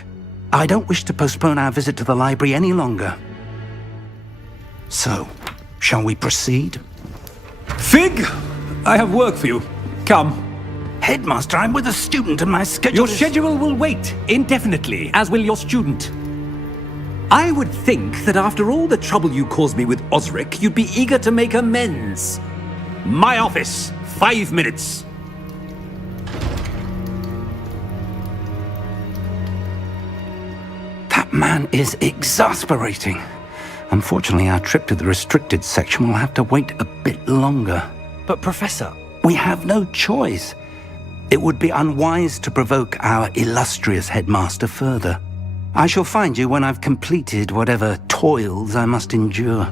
I don't wish to postpone our visit to the library any longer. So, shall we proceed? Fig! I have work for you. Come. Headmaster, I'm with a student and my schedule Your schedule will wait indefinitely, as will your student. I would think that after all the trouble you caused me with Osric, you'd be eager to make amends. My office, 5 minutes. That man is exasperating. Unfortunately, our trip to the restricted section will have to wait a bit longer. But Professor... We have no choice. It would be unwise to provoke our illustrious headmaster further. I shall find you when I've completed whatever toils I must endure.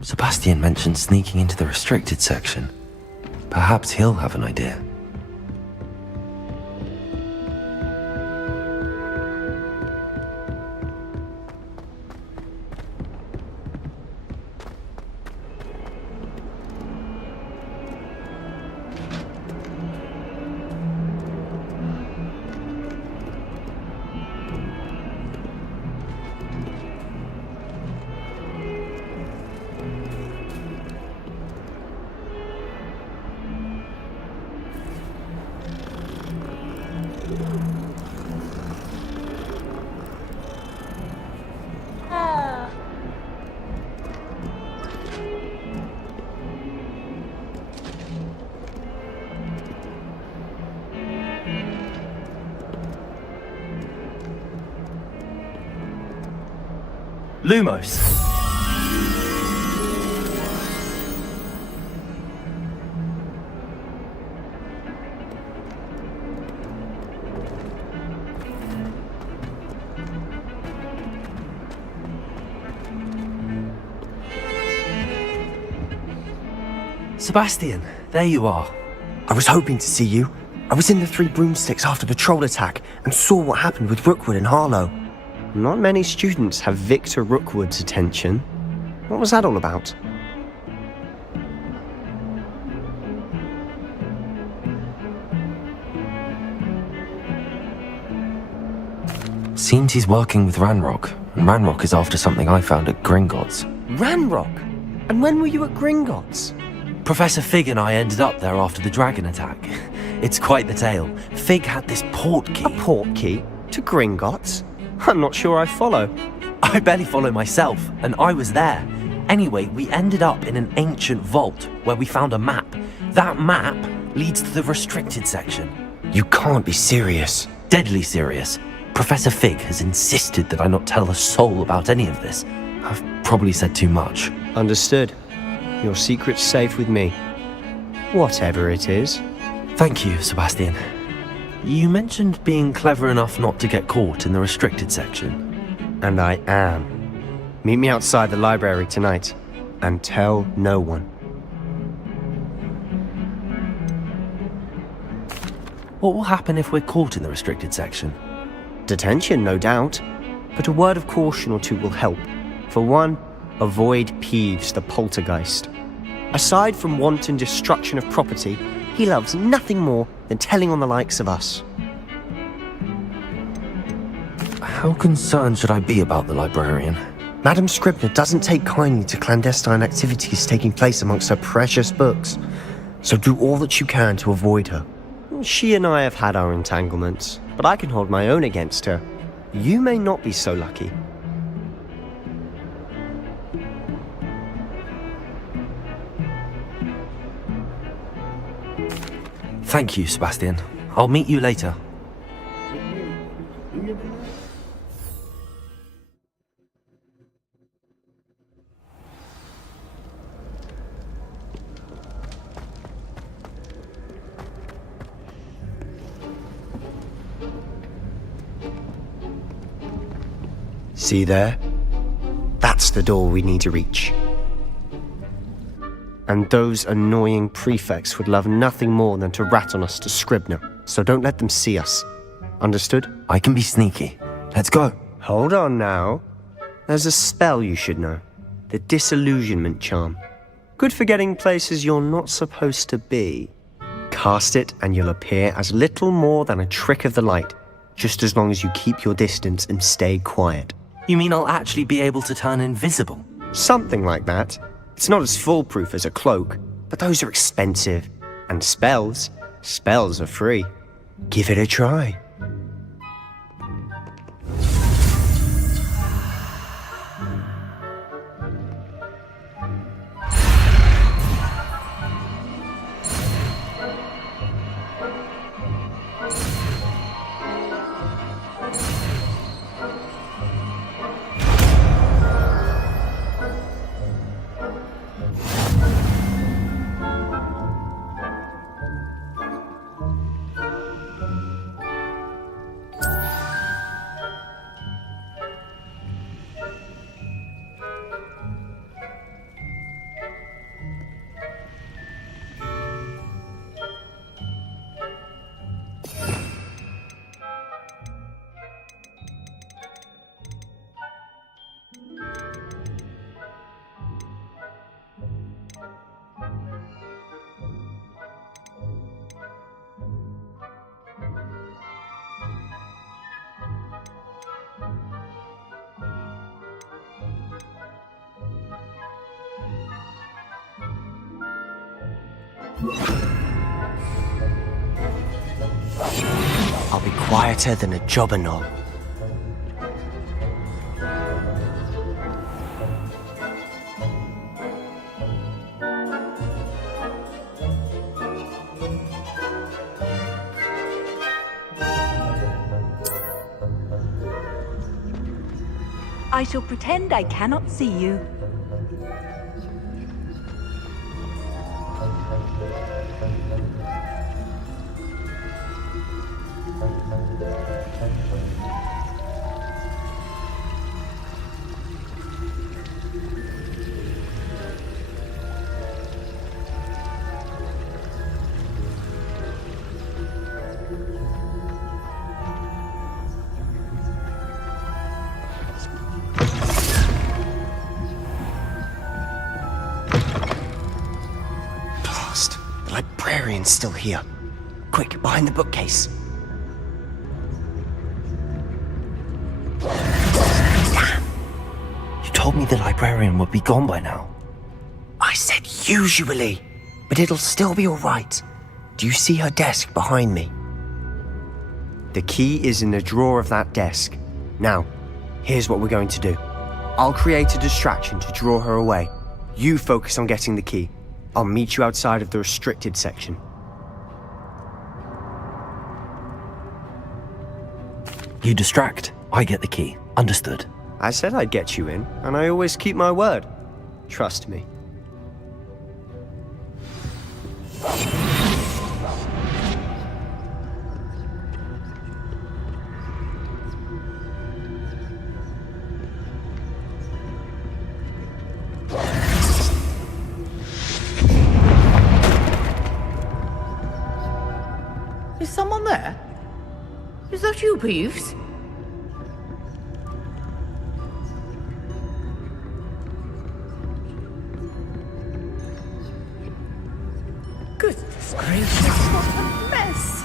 Sebastian mentioned sneaking into the restricted section. Perhaps he'll have an idea. Lumos! Sebastian, there you are. I was hoping to see you. I was in the Three Broomsticks after the troll attack and saw what happened with Rookwood and Harlow. Not many students have Victor Rookwood's attention. What was that all about? Seems he's working with Ranrock, and Ranrock is after something I found at Gringotts. Ranrock? And when were you at Gringotts? Professor Fig and I ended up there after the dragon attack. It's quite the tale. Fig had this port key. A port key? To Gringotts? I'm not sure I follow. I barely follow myself, and I was there. Anyway, we ended up in an ancient vault where we found a map. That map leads to the restricted section. You can't be serious. Deadly serious. Professor Fig has insisted that I not tell a soul about any of this. I've probably said too much. Understood. Your secret's safe with me. Whatever it is. Thank you, Sebastian. You mentioned being clever enough not to get caught in the restricted section. And I am. Meet me outside the library tonight, and tell no one. What will happen if we're caught in the restricted section? Detention, no doubt. But a word of caution or two will help. For one, avoid Peeves the poltergeist. Aside from wanton destruction of property, he loves nothing more than telling on the likes of us. How concerned should I be about the librarian? Madame Scribner doesn't take kindly to clandestine activities taking place amongst her precious books, so do all that you can to avoid her. She and I have had our entanglements, but I can hold my own against her. You may not be so lucky. Thank you, Sebastian. I'll meet you later. See there? That's the door we need to reach. And those annoying prefects would love nothing more than to rat on us to Scribner, so don't let them see us. Understood? I can be sneaky. Let's go. Hold on now. There's a spell you should know. The Disillusionment Charm. Good for getting places you're not supposed to be. Cast it and you'll appear as little more than a trick of the light, just as long as you keep your distance and stay quiet. You mean I'll actually be able to turn invisible? Something like that. It's not as foolproof as a cloak, but those are expensive. And spells are free. Give it a try. I'll be quieter than a jobber knoll. I shall pretend I cannot see you. The librarian's still here. Quick, behind the bookcase. Damn! You told me the librarian would be gone by now. I said usually, but it'll still be alright. Do you see her desk behind me? The key is in the drawer of that desk. Now, here's what we're going to do. I'll create a distraction to draw her away. You focus on getting the key. I'll meet you outside of the restricted section. You distract, I get the key. Understood. I said I'd get you in, and I always keep my word. Trust me. Is someone there? Is that you, Peeves? Goodness gracious, what a mess!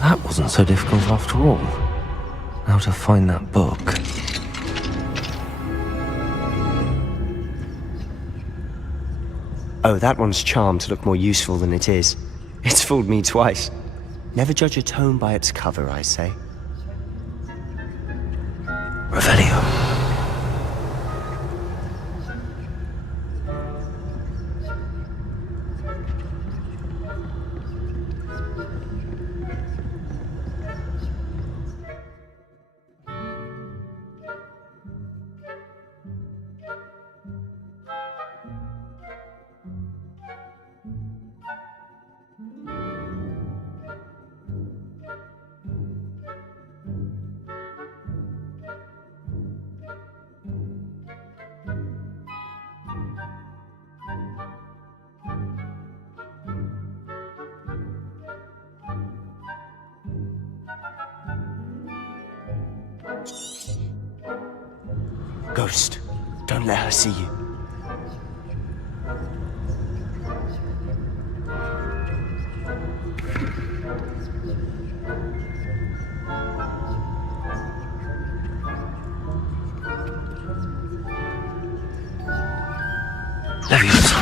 That wasn't so difficult after all. Now to find that book. Oh, that one's charmed to look more useful than it is. It's fooled me twice. Never judge a tome by its cover, I say. Revelio. Ghost, don't let her see you. Leviosa.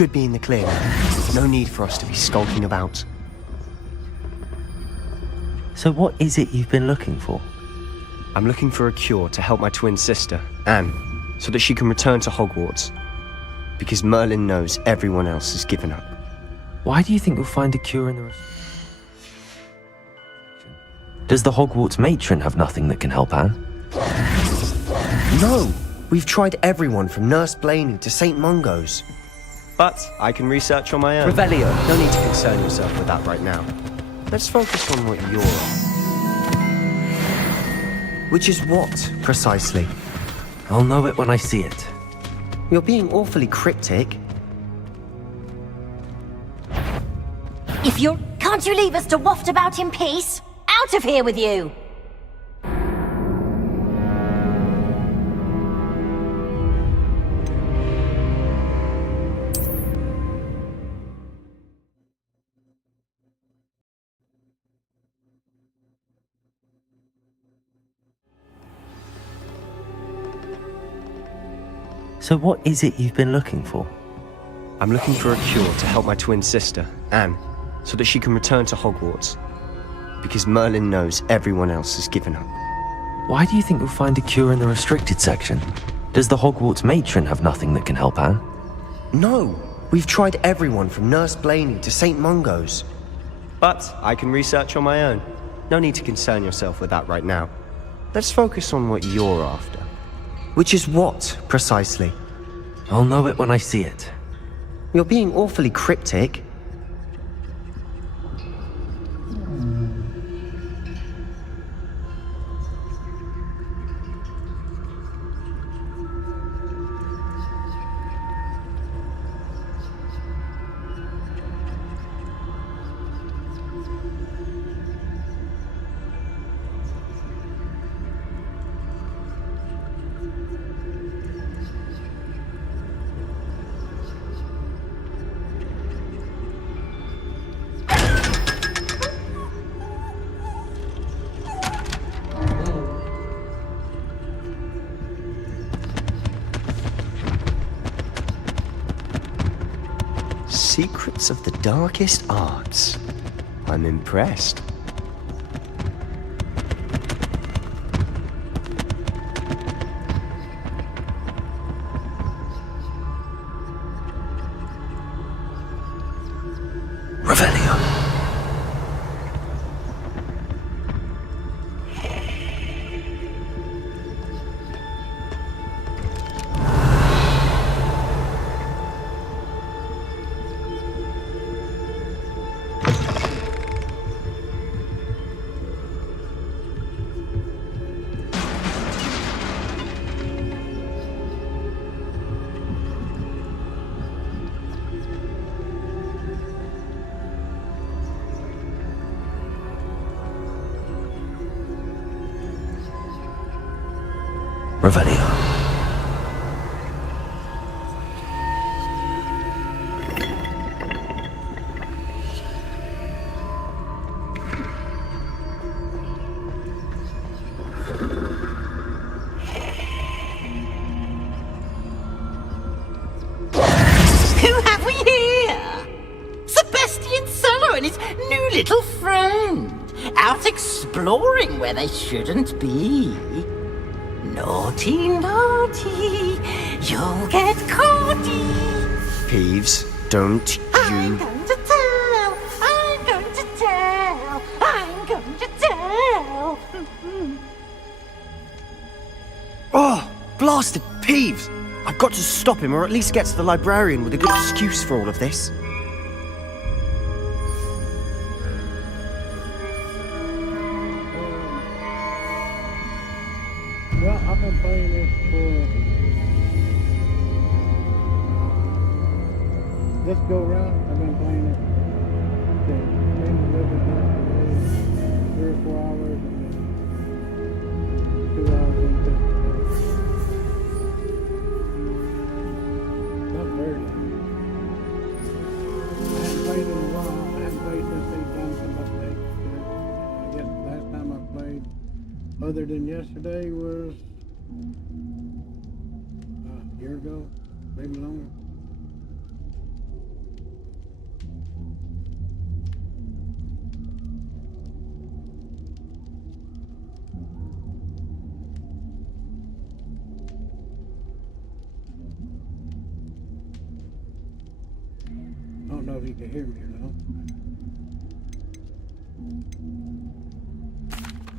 should be in the clear now. No need for us to be skulking about. So what is it you've been looking for? I'm looking for a cure to help my twin sister, Anne, so that she can return to Hogwarts. Because Merlin knows everyone else has given up. Why do you think you'll find a cure in the... Does the Hogwarts matron have nothing that can help Anne? No! We've tried everyone from Nurse Blaney to St. Mungo's. But I can research on my own. Revelio, no need to concern yourself with that right now. Let's focus on what you're on. Which is what, precisely? I'll know it when I see it. You're being awfully cryptic. Can't you leave us to waft about in peace? Out of here with you! So what is it you've been looking for? I'm looking for a cure to help my twin sister, Anne, so that she can return to Hogwarts. Because Merlin knows everyone else has given up. Why do you think you'll find a cure in the restricted section? Does the Hogwarts matron have nothing that can help Anne? No! We've tried everyone from Nurse Blaney to St. Mungo's. But I can research on my own. No need to concern yourself with that right now. Let's focus on what you're after. Which is what, precisely? I'll know it when I see it. You're being awfully cryptic. Secrets of the darkest arts. I'm impressed. Revelio. Revelio. Who have we here? Sebastian Solo and his new little friend. Out exploring where they shouldn't be. Naughty, naughty, you'll get caughty. Peeves, don't you... I'm going to tell, I'm going to tell, I'm going to tell. Oh, blasted Peeves! I've got to stop him, or at least get to the librarian with a good excuse for all of this. Well, I've been playing this for this go round. I've been playing it to clean the living yesterday, 3 or 4 hours, and then 2 hours into it. Not very long. I haven't played in a while. I haven't played since they've done some updates. I guess the last time I played, other than yesterday, was a year ago, maybe longer. know if you can hear me or not.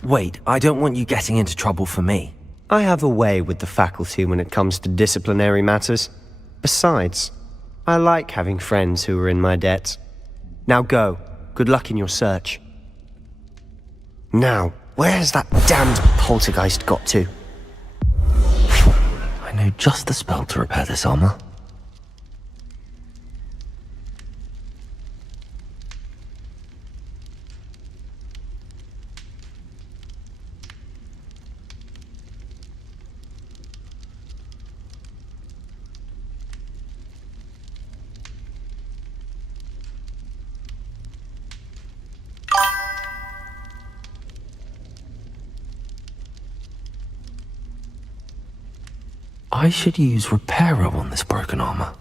Wait, I don't want you getting into trouble for me. I have a way with the faculty when it comes to disciplinary matters. Besides, I like having friends who are in my debt. Now go. Good luck in your search. Now, where's that damned poltergeist got to? I know just the spell to repair this armor. I should use Reparo on this broken armor.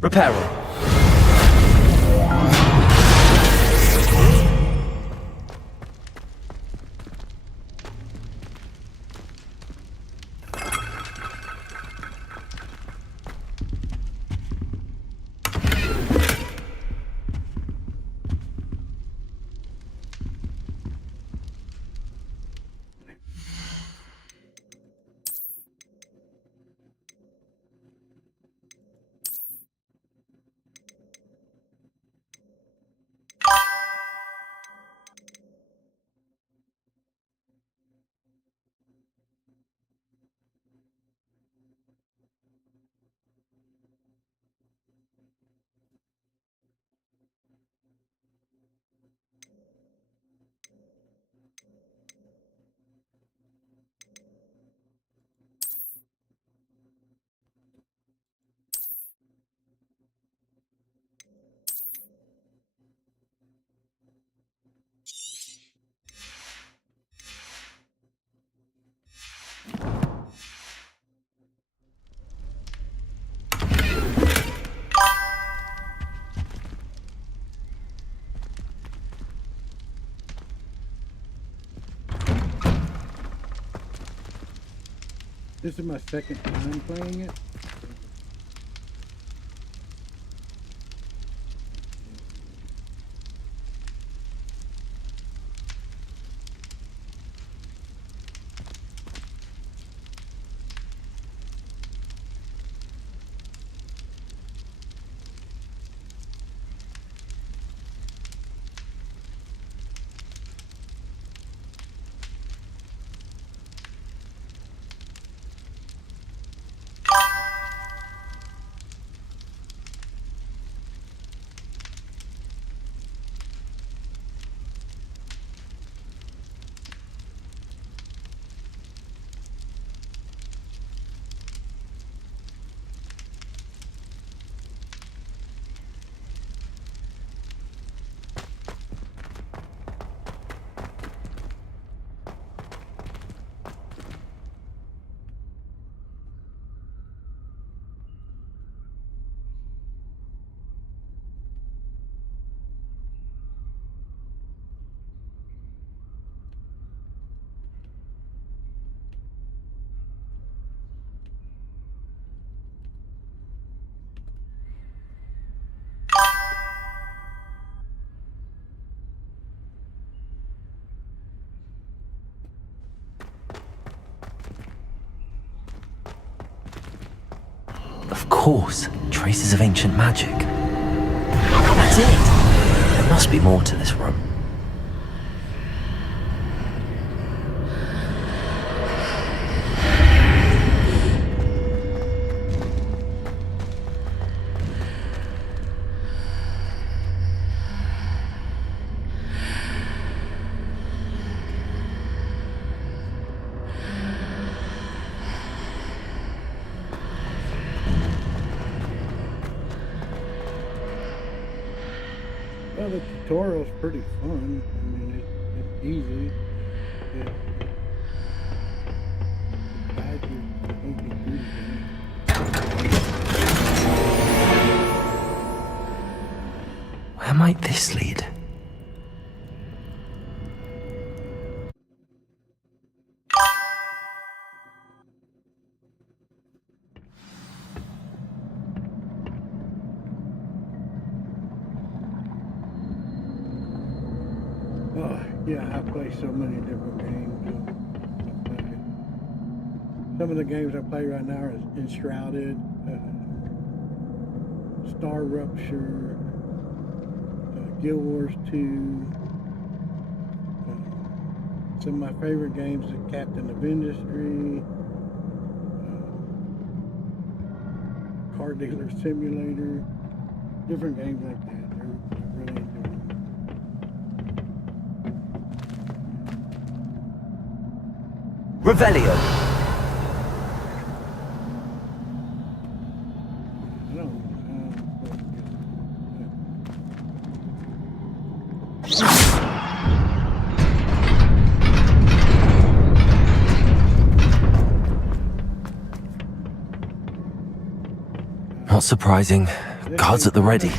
Reparo. This is my second time playing it. Of course, traces of ancient magic. That's it! There must be more to this room. Well, the tutorial's pretty fun. I mean, it's easy. It guides you thinking through the game. Where might this lead? Oh, yeah, I play so many different games. Some of the games I play right now are Enshrouded, Star Rupture, Guild Wars 2. Some of my favorite games are Captain of Industry, Car Dealer Simulator, different games like that. They're really enjoyable. Revelio. Not surprising. Guards at the ready.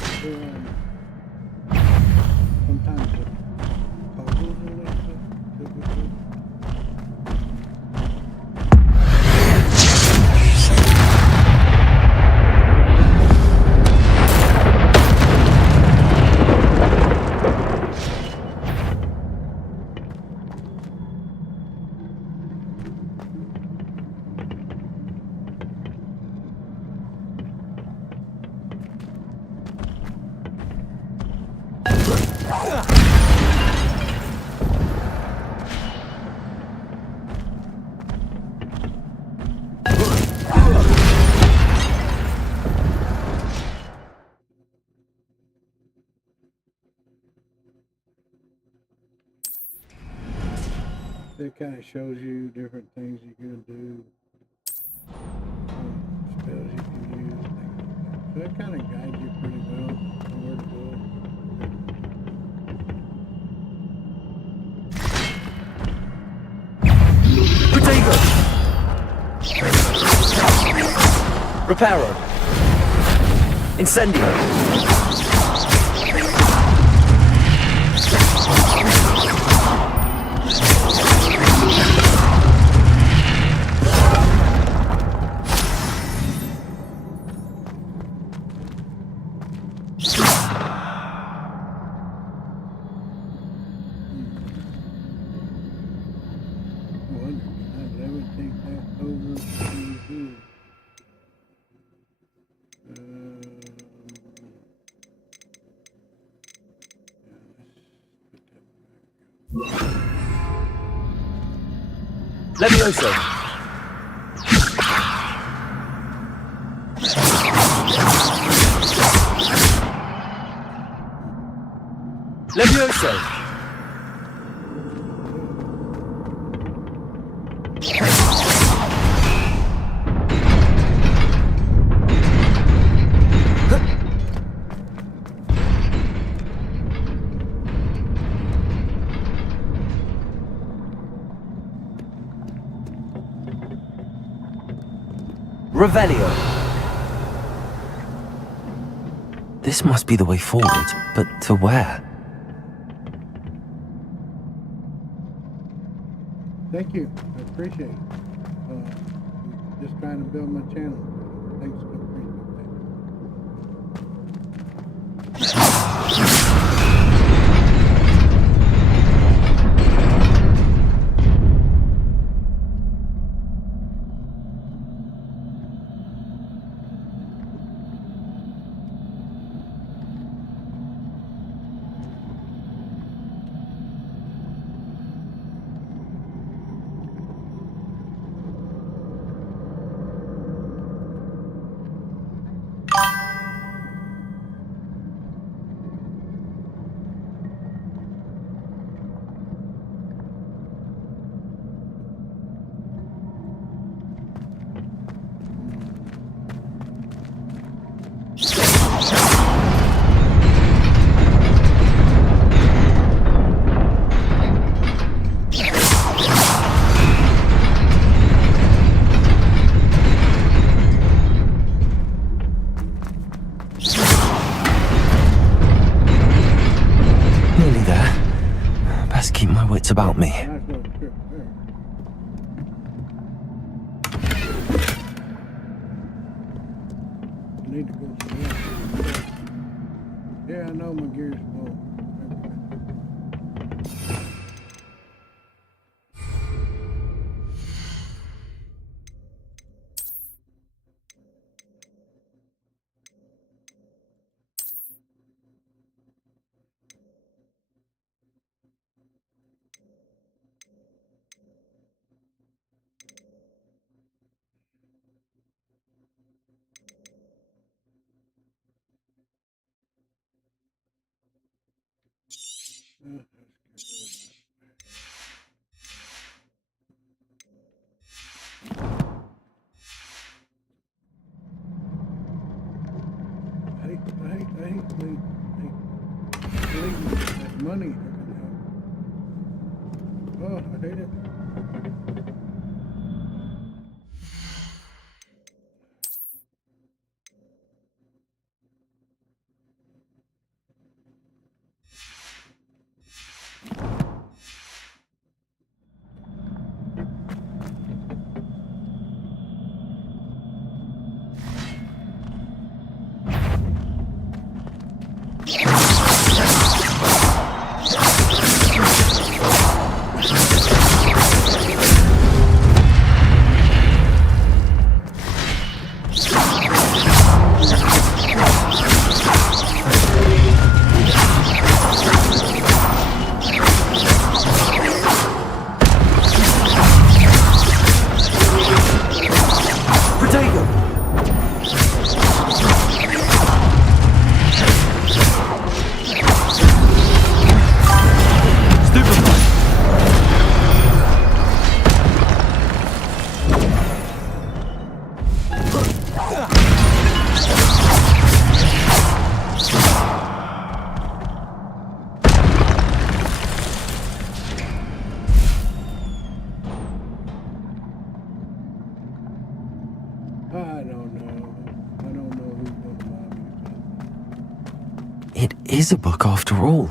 It kind of shows you different things you can do, spells you can use, things like that. So it kind of guides you pretty well on where Potato! Reparo! Incendio! Levioso! Levioso! Revelio. This must be the way forward, but to where? Thank you. I appreciate it. Just trying to build my channel. Thanks for about me. Nice little trip there. I need to go swim. Yeah, I know my gear's full. I hate that money. Oh, I hate it. It is a book after all.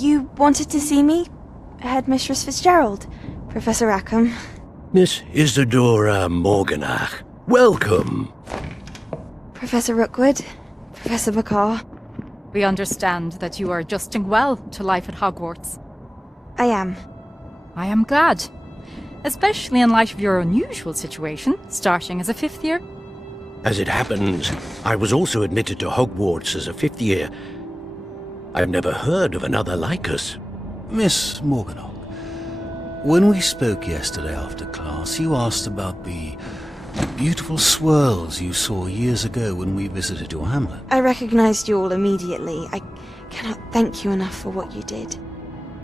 You wanted to see me? Headmistress Fitzgerald, Professor Rackham. Miss Isadora Morganach, welcome. Professor Rookwood, Professor Bakar. We understand that you are adjusting well to life at Hogwarts. I am. I am glad. Especially in light of your unusual situation, starting as a 5th year. As it happens, I was also admitted to Hogwarts as a 5th year. I've never heard of another like us. Miss Morganach, when we spoke yesterday after class, you asked about the beautiful swirls you saw years ago when we visited your hamlet. I recognized you all immediately. I cannot thank you enough for what you did.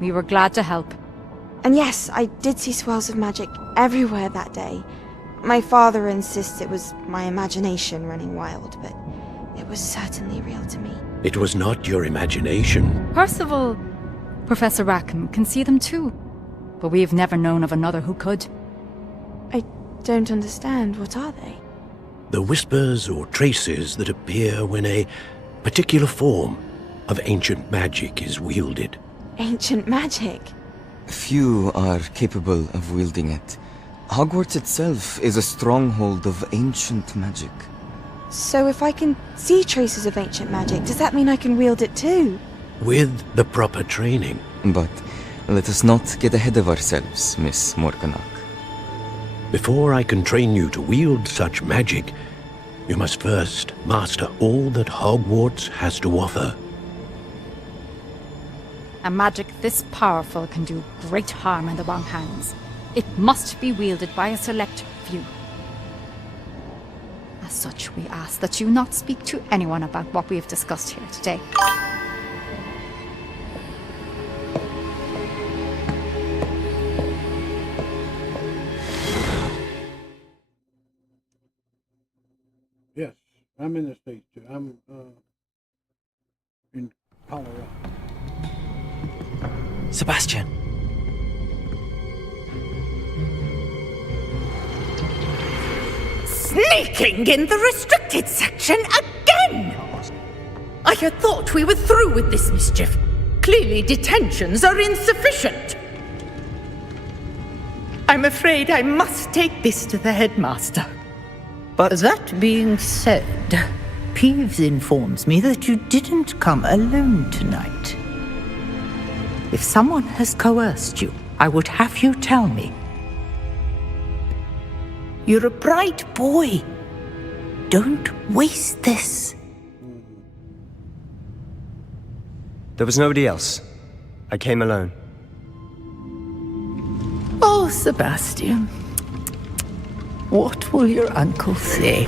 We were glad to help. And yes, I did see swirls of magic everywhere that day. My father insists it was my imagination running wild, but it was certainly real to me. It was not your imagination. Percival, Professor Rackham can see them too. But we have never known of another who could. I don't understand. What are they? The whispers or traces that appear when a particular form of ancient magic is wielded. Ancient magic? Few are capable of wielding it. Hogwarts itself is a stronghold of ancient magic. So if I can see traces of ancient magic, does that mean I can wield it too? With the proper training. But let us not get ahead of ourselves, Miss Morganach. Before I can train you to wield such magic, you must first master all that Hogwarts has to offer. A magic this powerful can do great harm in the wrong hands. It must be wielded by a select few. As such, we ask that you not speak to anyone about what we have discussed here today. Yes, I'm in the States too. I'm in Colorado. Sebastian. Sneaking in the restricted section again! I had thought we were through with this mischief. Clearly detentions are insufficient. I'm afraid I must take this to the headmaster. But that being said, Peeves informs me that you didn't come alone tonight. If someone has coerced you, I would have you tell me. You're a bright boy. Don't waste this. There was nobody else. I came alone. Oh, Sebastian. What will your uncle say?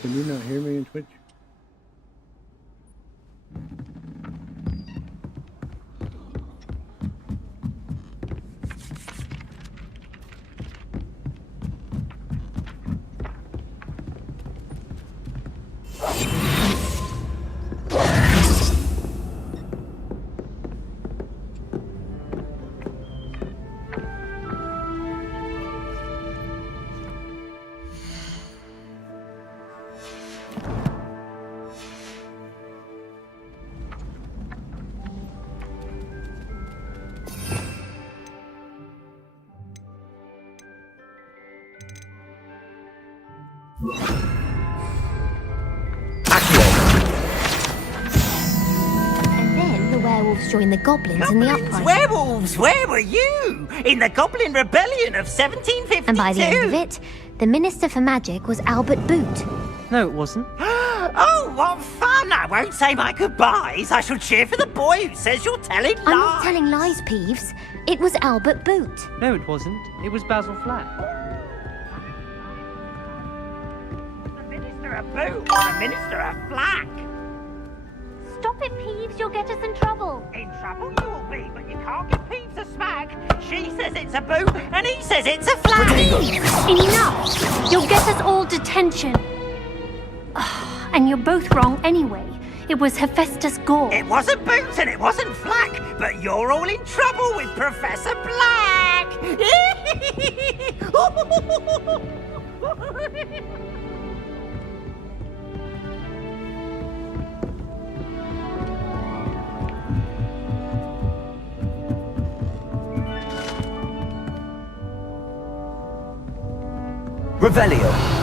Can you not hear me in Twitch? And then the werewolves joined the goblins in the uprising. Werewolves, where were you? In the Goblin Rebellion of 1752. And by the end of it, the Minister for Magic was Albert Boot. No, it wasn't. Oh, what fun! I won't say my goodbyes. I shall cheer for the boy who says you're telling lies. I'm not telling lies, Peeves. It was Albert Boot. No, it wasn't. It was Basil Flack. The Minister of Boot, the Minister of Flack. Stop it, Peeves. You'll get us in trouble. In trouble you will be, but you can't give Peeves a smack. She says it's a boot, and he says it's a flag. Enough! You'll get us all detention. And you're both wrong anyway. It was Hephaestus Gore. It wasn't Boots and it wasn't Flack, but you're all in trouble with Professor Black. Revelio.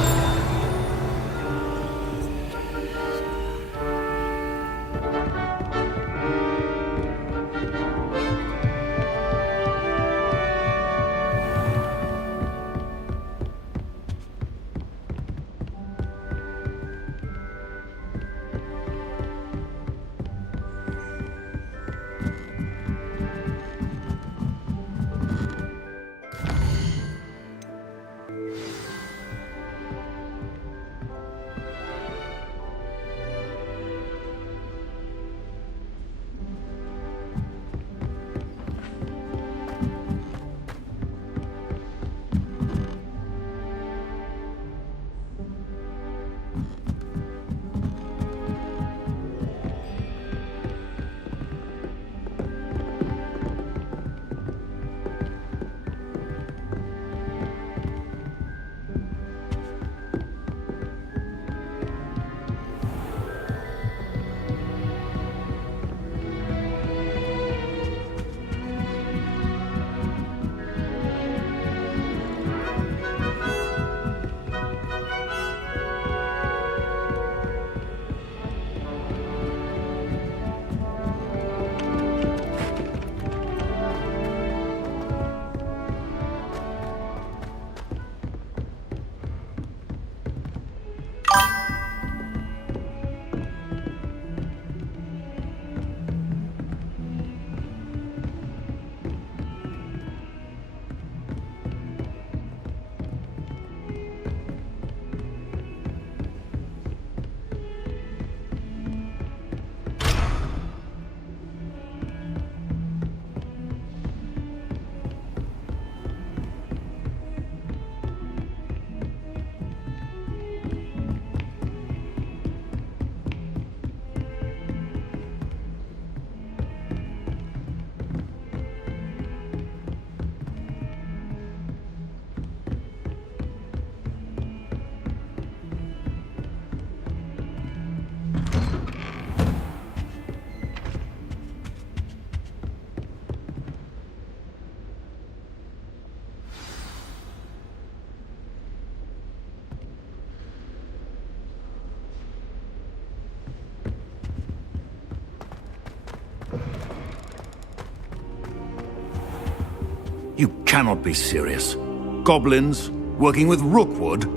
You cannot be serious. Goblins working with Rookwood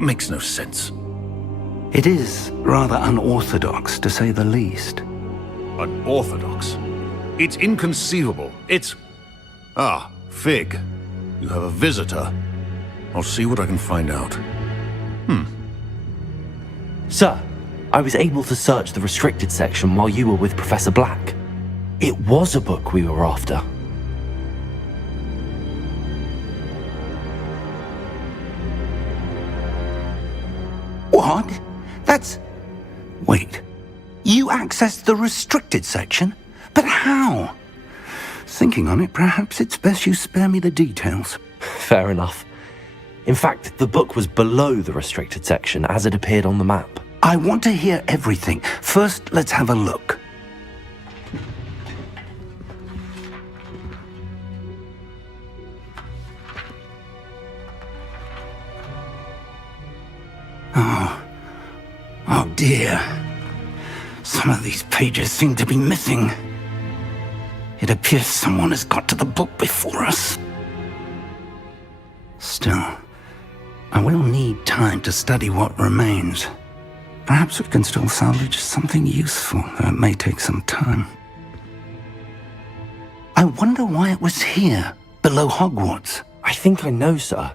makes no sense. It is rather unorthodox, to say the least. Unorthodox? It's inconceivable. It's... Ah, Fig. You have a visitor. I'll see what I can find out. Sir, I was able to search the restricted section while you were with Professor Black. It was a book we were after. What? That's... Wait. You accessed the restricted section? But how? Thinking on it, perhaps it's best you spare me the details. Fair enough. In fact, the book was below the restricted section as it appeared on the map. I want to hear everything. First, let's have a look. Oh dear. Some of these pages seem to be missing. It appears someone has got to the book before us. Still, I will need time to study what remains. Perhaps we can still salvage something useful, though it may take some time. I wonder why it was here, below Hogwarts. I think I know, sir.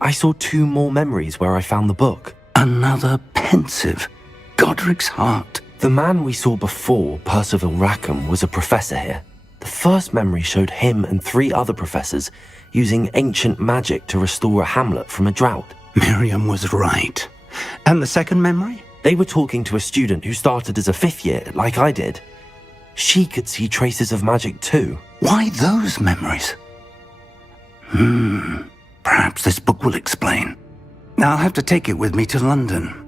I saw 2 more memories where I found the book. Another pensive. Godric's heart. The man we saw before, Percival Rackham, was a professor here. The first memory showed him and 3 other professors using ancient magic to restore a hamlet from a drought. Miriam was right. And the second memory? They were talking to a student who started as a 5th year, like I did. She could see traces of magic too. Why those memories? Perhaps this book will explain. I'll have to take it with me to London.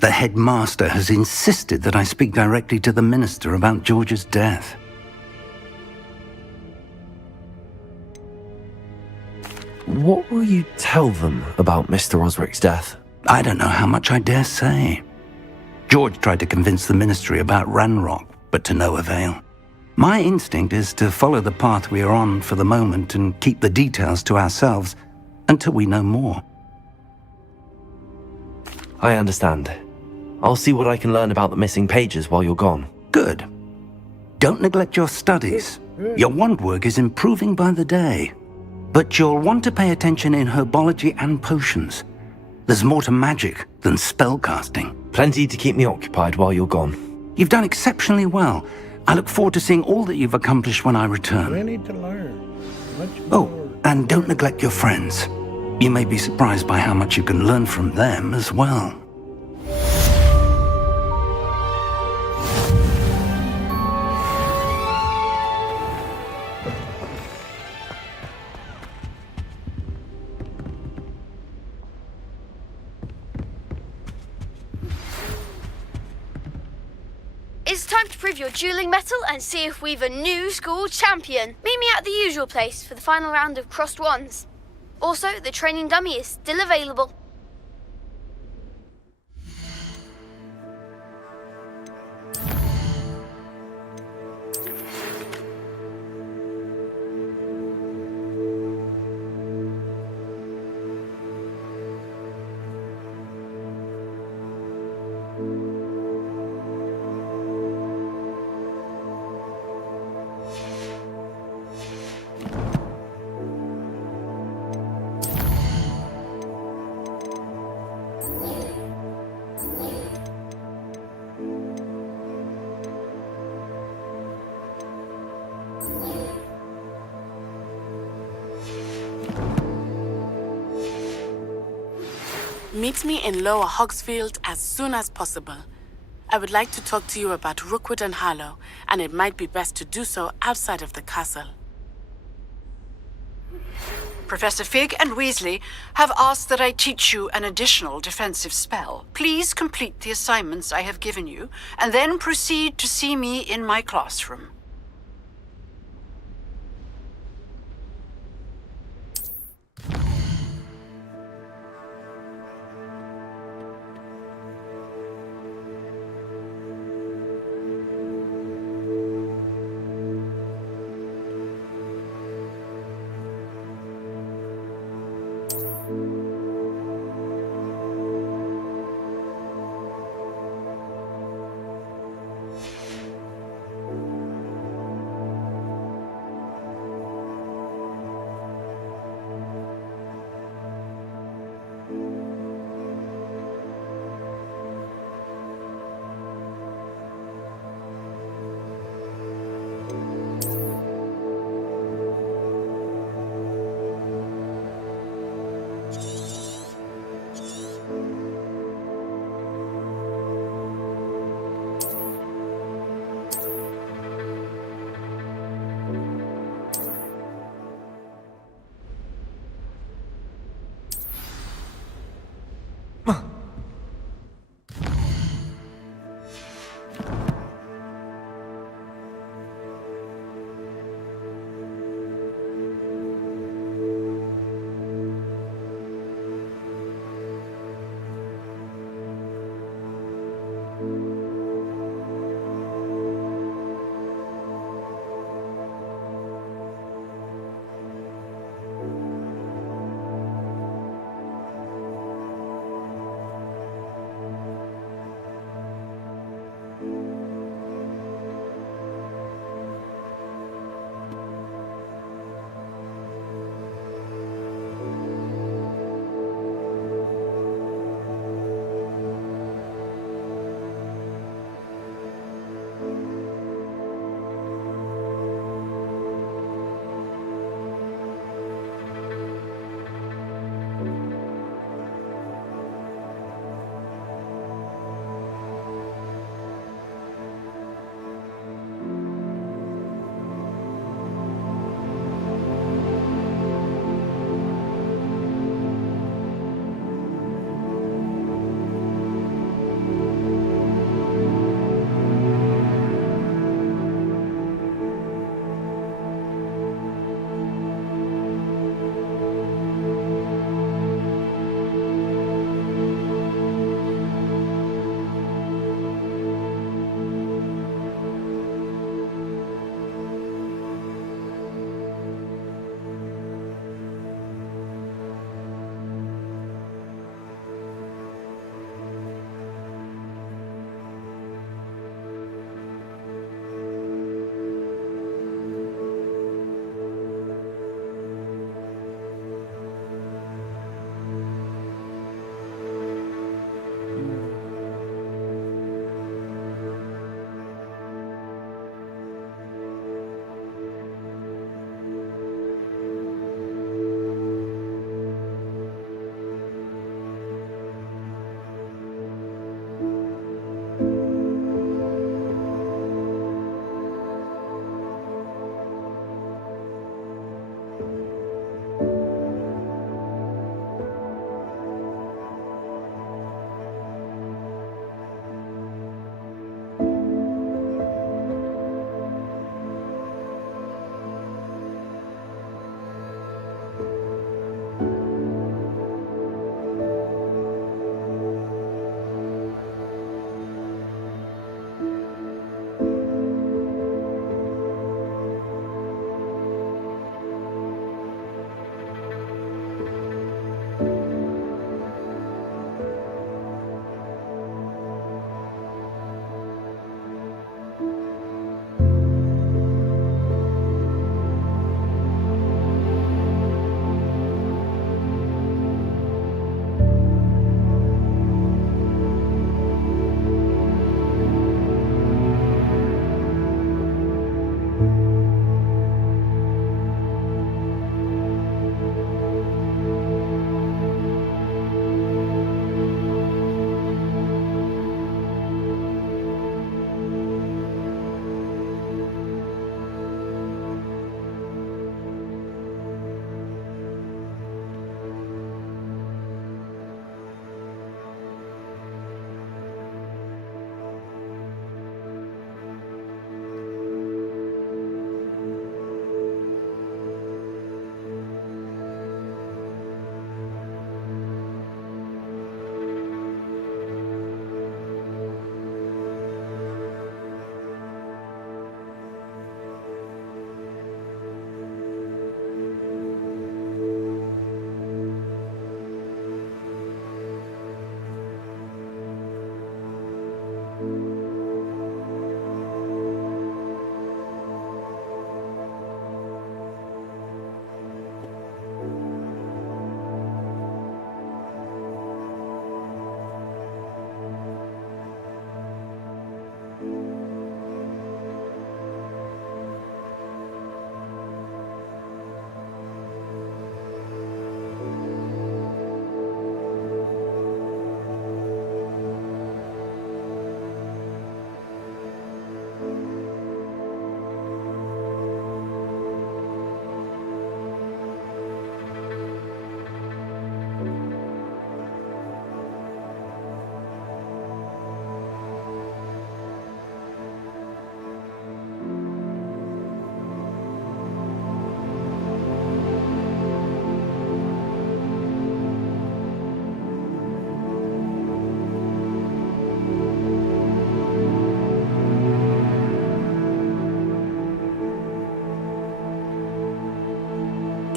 The headmaster has insisted that I speak directly to the minister about George's death. What will you tell them about Mr. Osric's death? I don't know how much I dare say. George tried to convince the ministry about Ranrock, but to no avail. My instinct is to follow the path we are on for the moment and keep the details to ourselves until we know more. I understand. I'll see what I can learn about the missing pages while you're gone. Good. Don't neglect your studies. Your wand work is improving by the day. But you'll want to pay attention in herbology and potions. There's more to magic than spellcasting. Plenty to keep me occupied while you're gone. You've done exceptionally well. I look forward to seeing all that you've accomplished when I return. We need to learn. Oh, and don't neglect your friends. You may be surprised by how much you can learn from them as well. It's time to prove your dueling mettle and see if we've a new school champion. Meet me at the usual place for the final round of crossed wands. Also, the training dummy is still available. Meet me in Lower Hogsfield as soon as possible. I would like to talk to you about Rookwood and Harlow, and it might be best to do so outside of the castle. Professor Fig and Weasley have asked that I teach you an additional defensive spell. Please complete the assignments I have given you, and then proceed to see me in my classroom.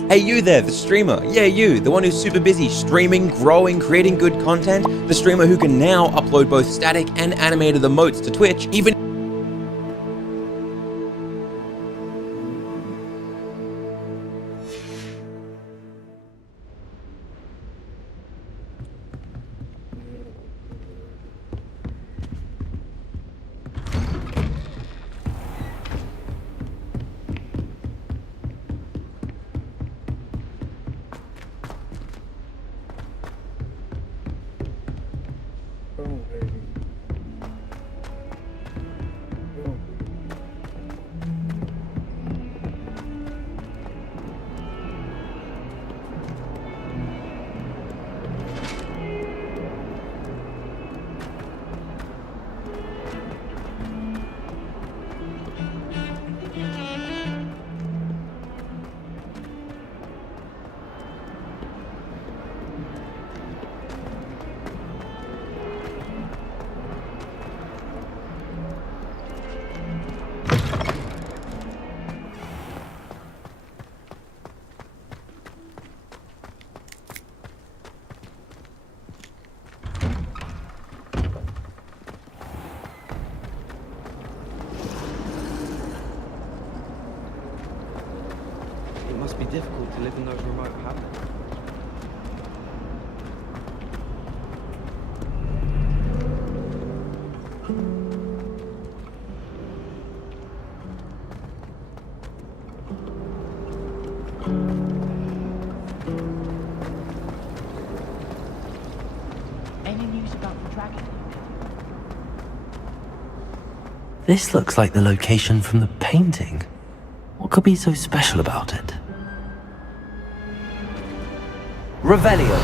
Hey, you there, the streamer. Yeah, you, the one who's super busy streaming, growing, creating good content. The streamer who can now upload both static and animated emotes to Twitch, even It must be difficult to live in those remote hamlets. Any news about the dragon? This looks like the location from the painting. What could be so special about it? Revelio.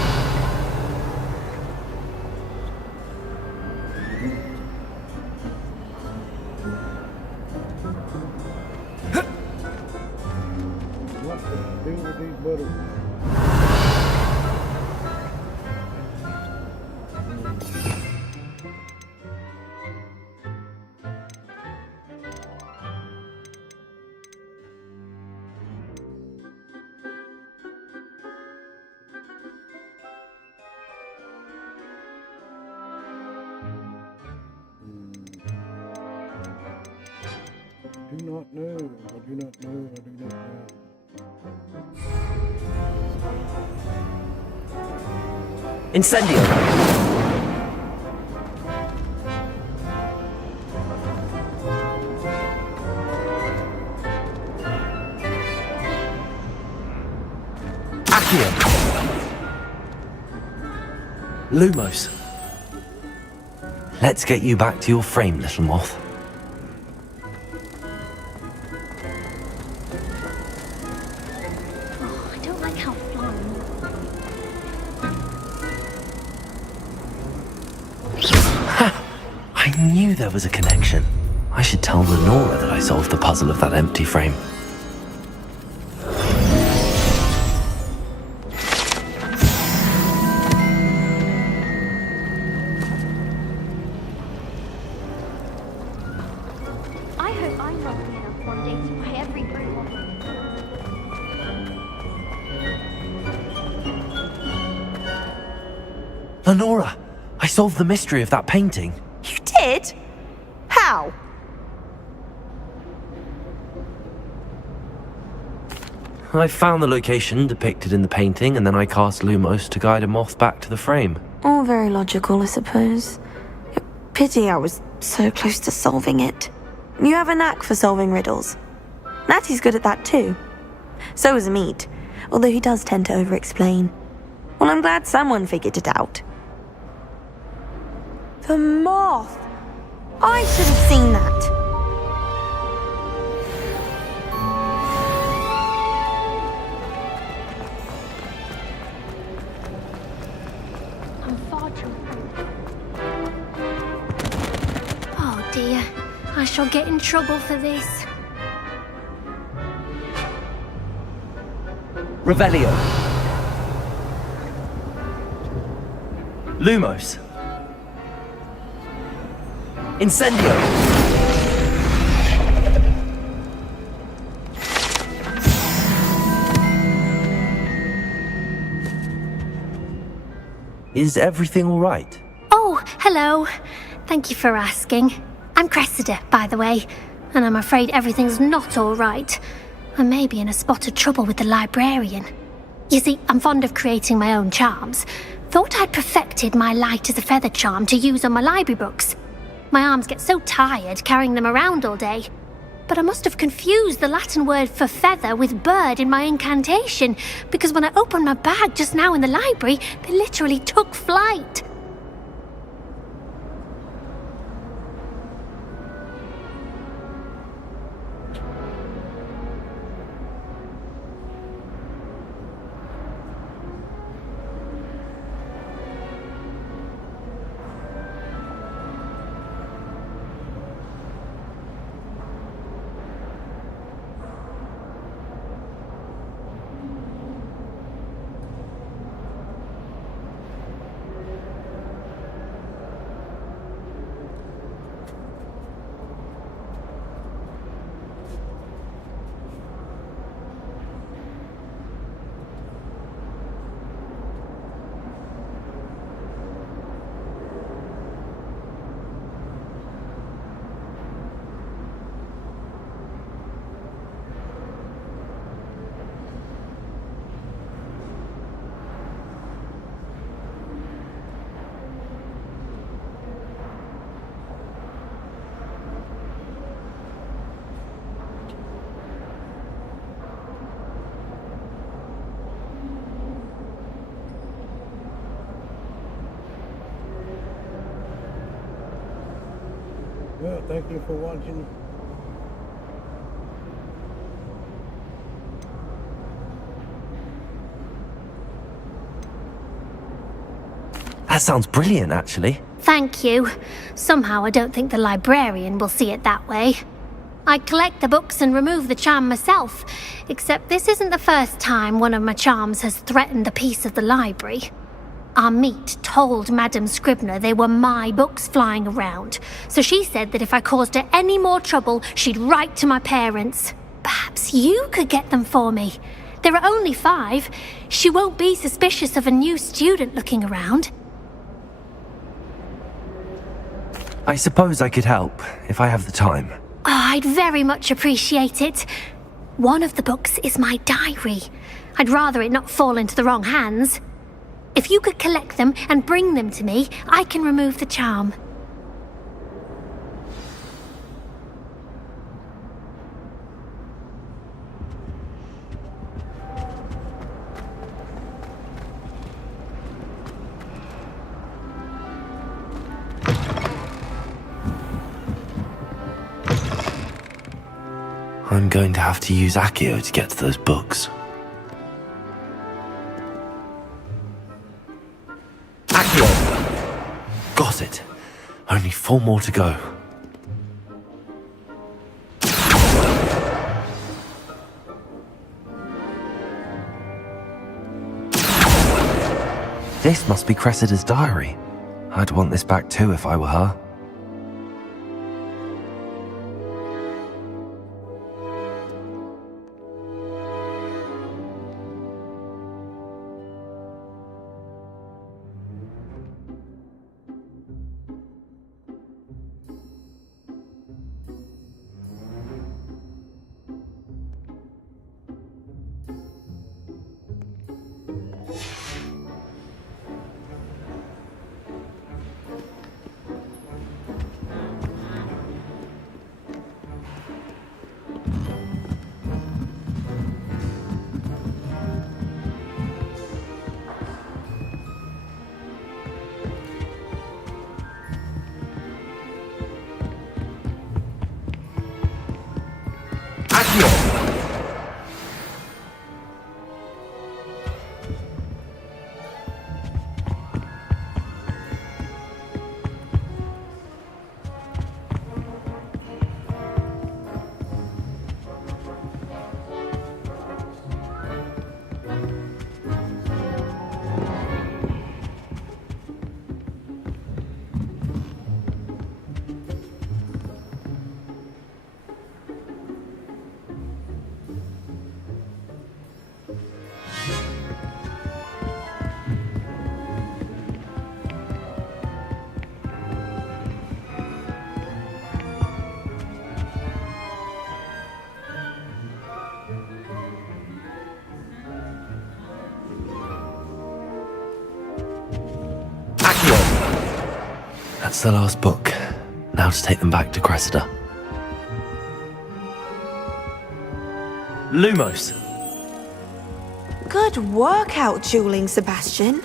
I do not know. I do not know. I do not know. Incendio. Accio. Lumos. Let's get you back to your frame, little moth. Oh, I don't like how flying. I knew there was a connection. I should tell Lenora that I solved the puzzle of that empty frame. I hope I'm lucky enough one day to buy every brew. Lenora, I solved the mystery of that painting. You did? How? I found the location depicted in the painting, and then I cast Lumos to guide a moth back to the frame. All very logical, I suppose. Pity I was so close to solving it. You have a knack for solving riddles. Natty's good at that too. So is Meat, although he does tend to over-explain. Well, I'm glad someone figured it out. The moth! I should have seen that. I'm far too Oh dear, I shall get in trouble for this. Revelio. Lumos. Incendio. Is everything all right? Oh, hello. Thank you for asking. I'm Cressida, by the way, and I'm afraid everything's not all right. I may be in a spot of trouble with the librarian. You see, I'm fond of creating my own charms. Thought I'd perfected my light as a feather charm to use on my library books. My arms get so tired carrying them around all day. But I must have confused the Latin word for feather with bird in my incantation, because when I opened my bag just now in the library, they literally took flight. Well, thank you for watching. That sounds brilliant, actually. Thank you. Somehow I don't think the librarian will see it that way. I collect the books and remove the charm myself, except this isn't the first time one of my charms has threatened the peace of the library. Our meet told Madame Scribner they were my books flying around, so she said that if I caused her any more trouble, she'd write to my parents. Perhaps you could get them for me. There are only 5. She won't be suspicious of a new student looking around. I suppose I could help, if I have the time. Oh, I'd very much appreciate it. One of the books is my diary. I'd rather it not fall into the wrong hands. If you could collect them and bring them to me, I can remove the charm. I'm going to have to use Accio to get to those books. Accio! Got it. Only 4 more to go. This must be Cressida's diary. I'd want this back too if I were her. That's the last book. Now to take them back to Cressida. Lumos! Good work out dueling, Sebastian.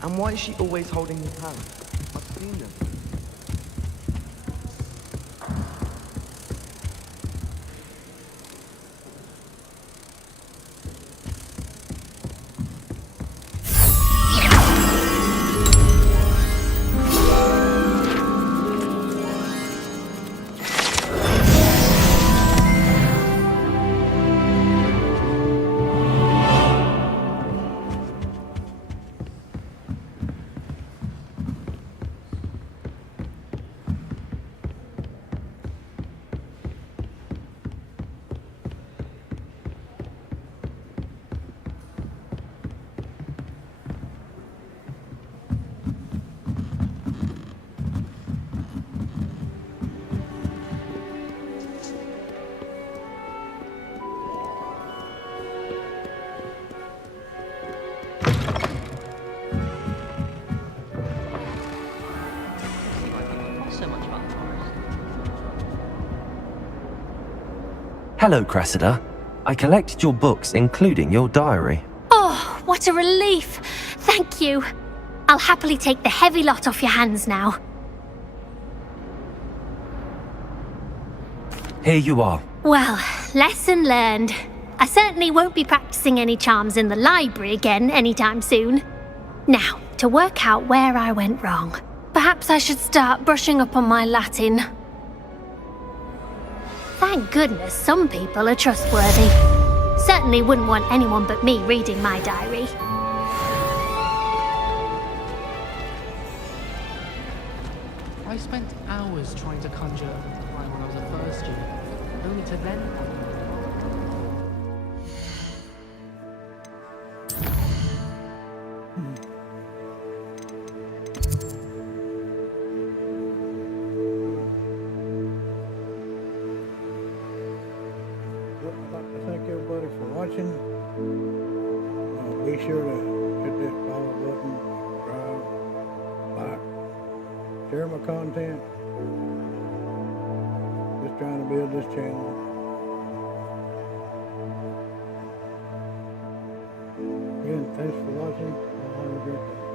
And why is she always holding his hand? I've seen them. Hello, Cressida. I collected your books, including your diary. Oh, what a relief. Thank you. I'll happily take the heavy lot off your hands now. Here you are. Well, lesson learned. I certainly won't be practicing any charms in the library again anytime soon. Now, to work out where I went wrong. Perhaps I should start brushing up on my Latin. Thank goodness some people are trustworthy. Certainly wouldn't want anyone but me reading my diary. I spent hours trying to conjure up the time when I was a first year, only to then... Thank everybody for watching. Be sure to hit that follow button, subscribe, like, share my content. Just trying to build this channel. Again, thanks for watching. Have a great day.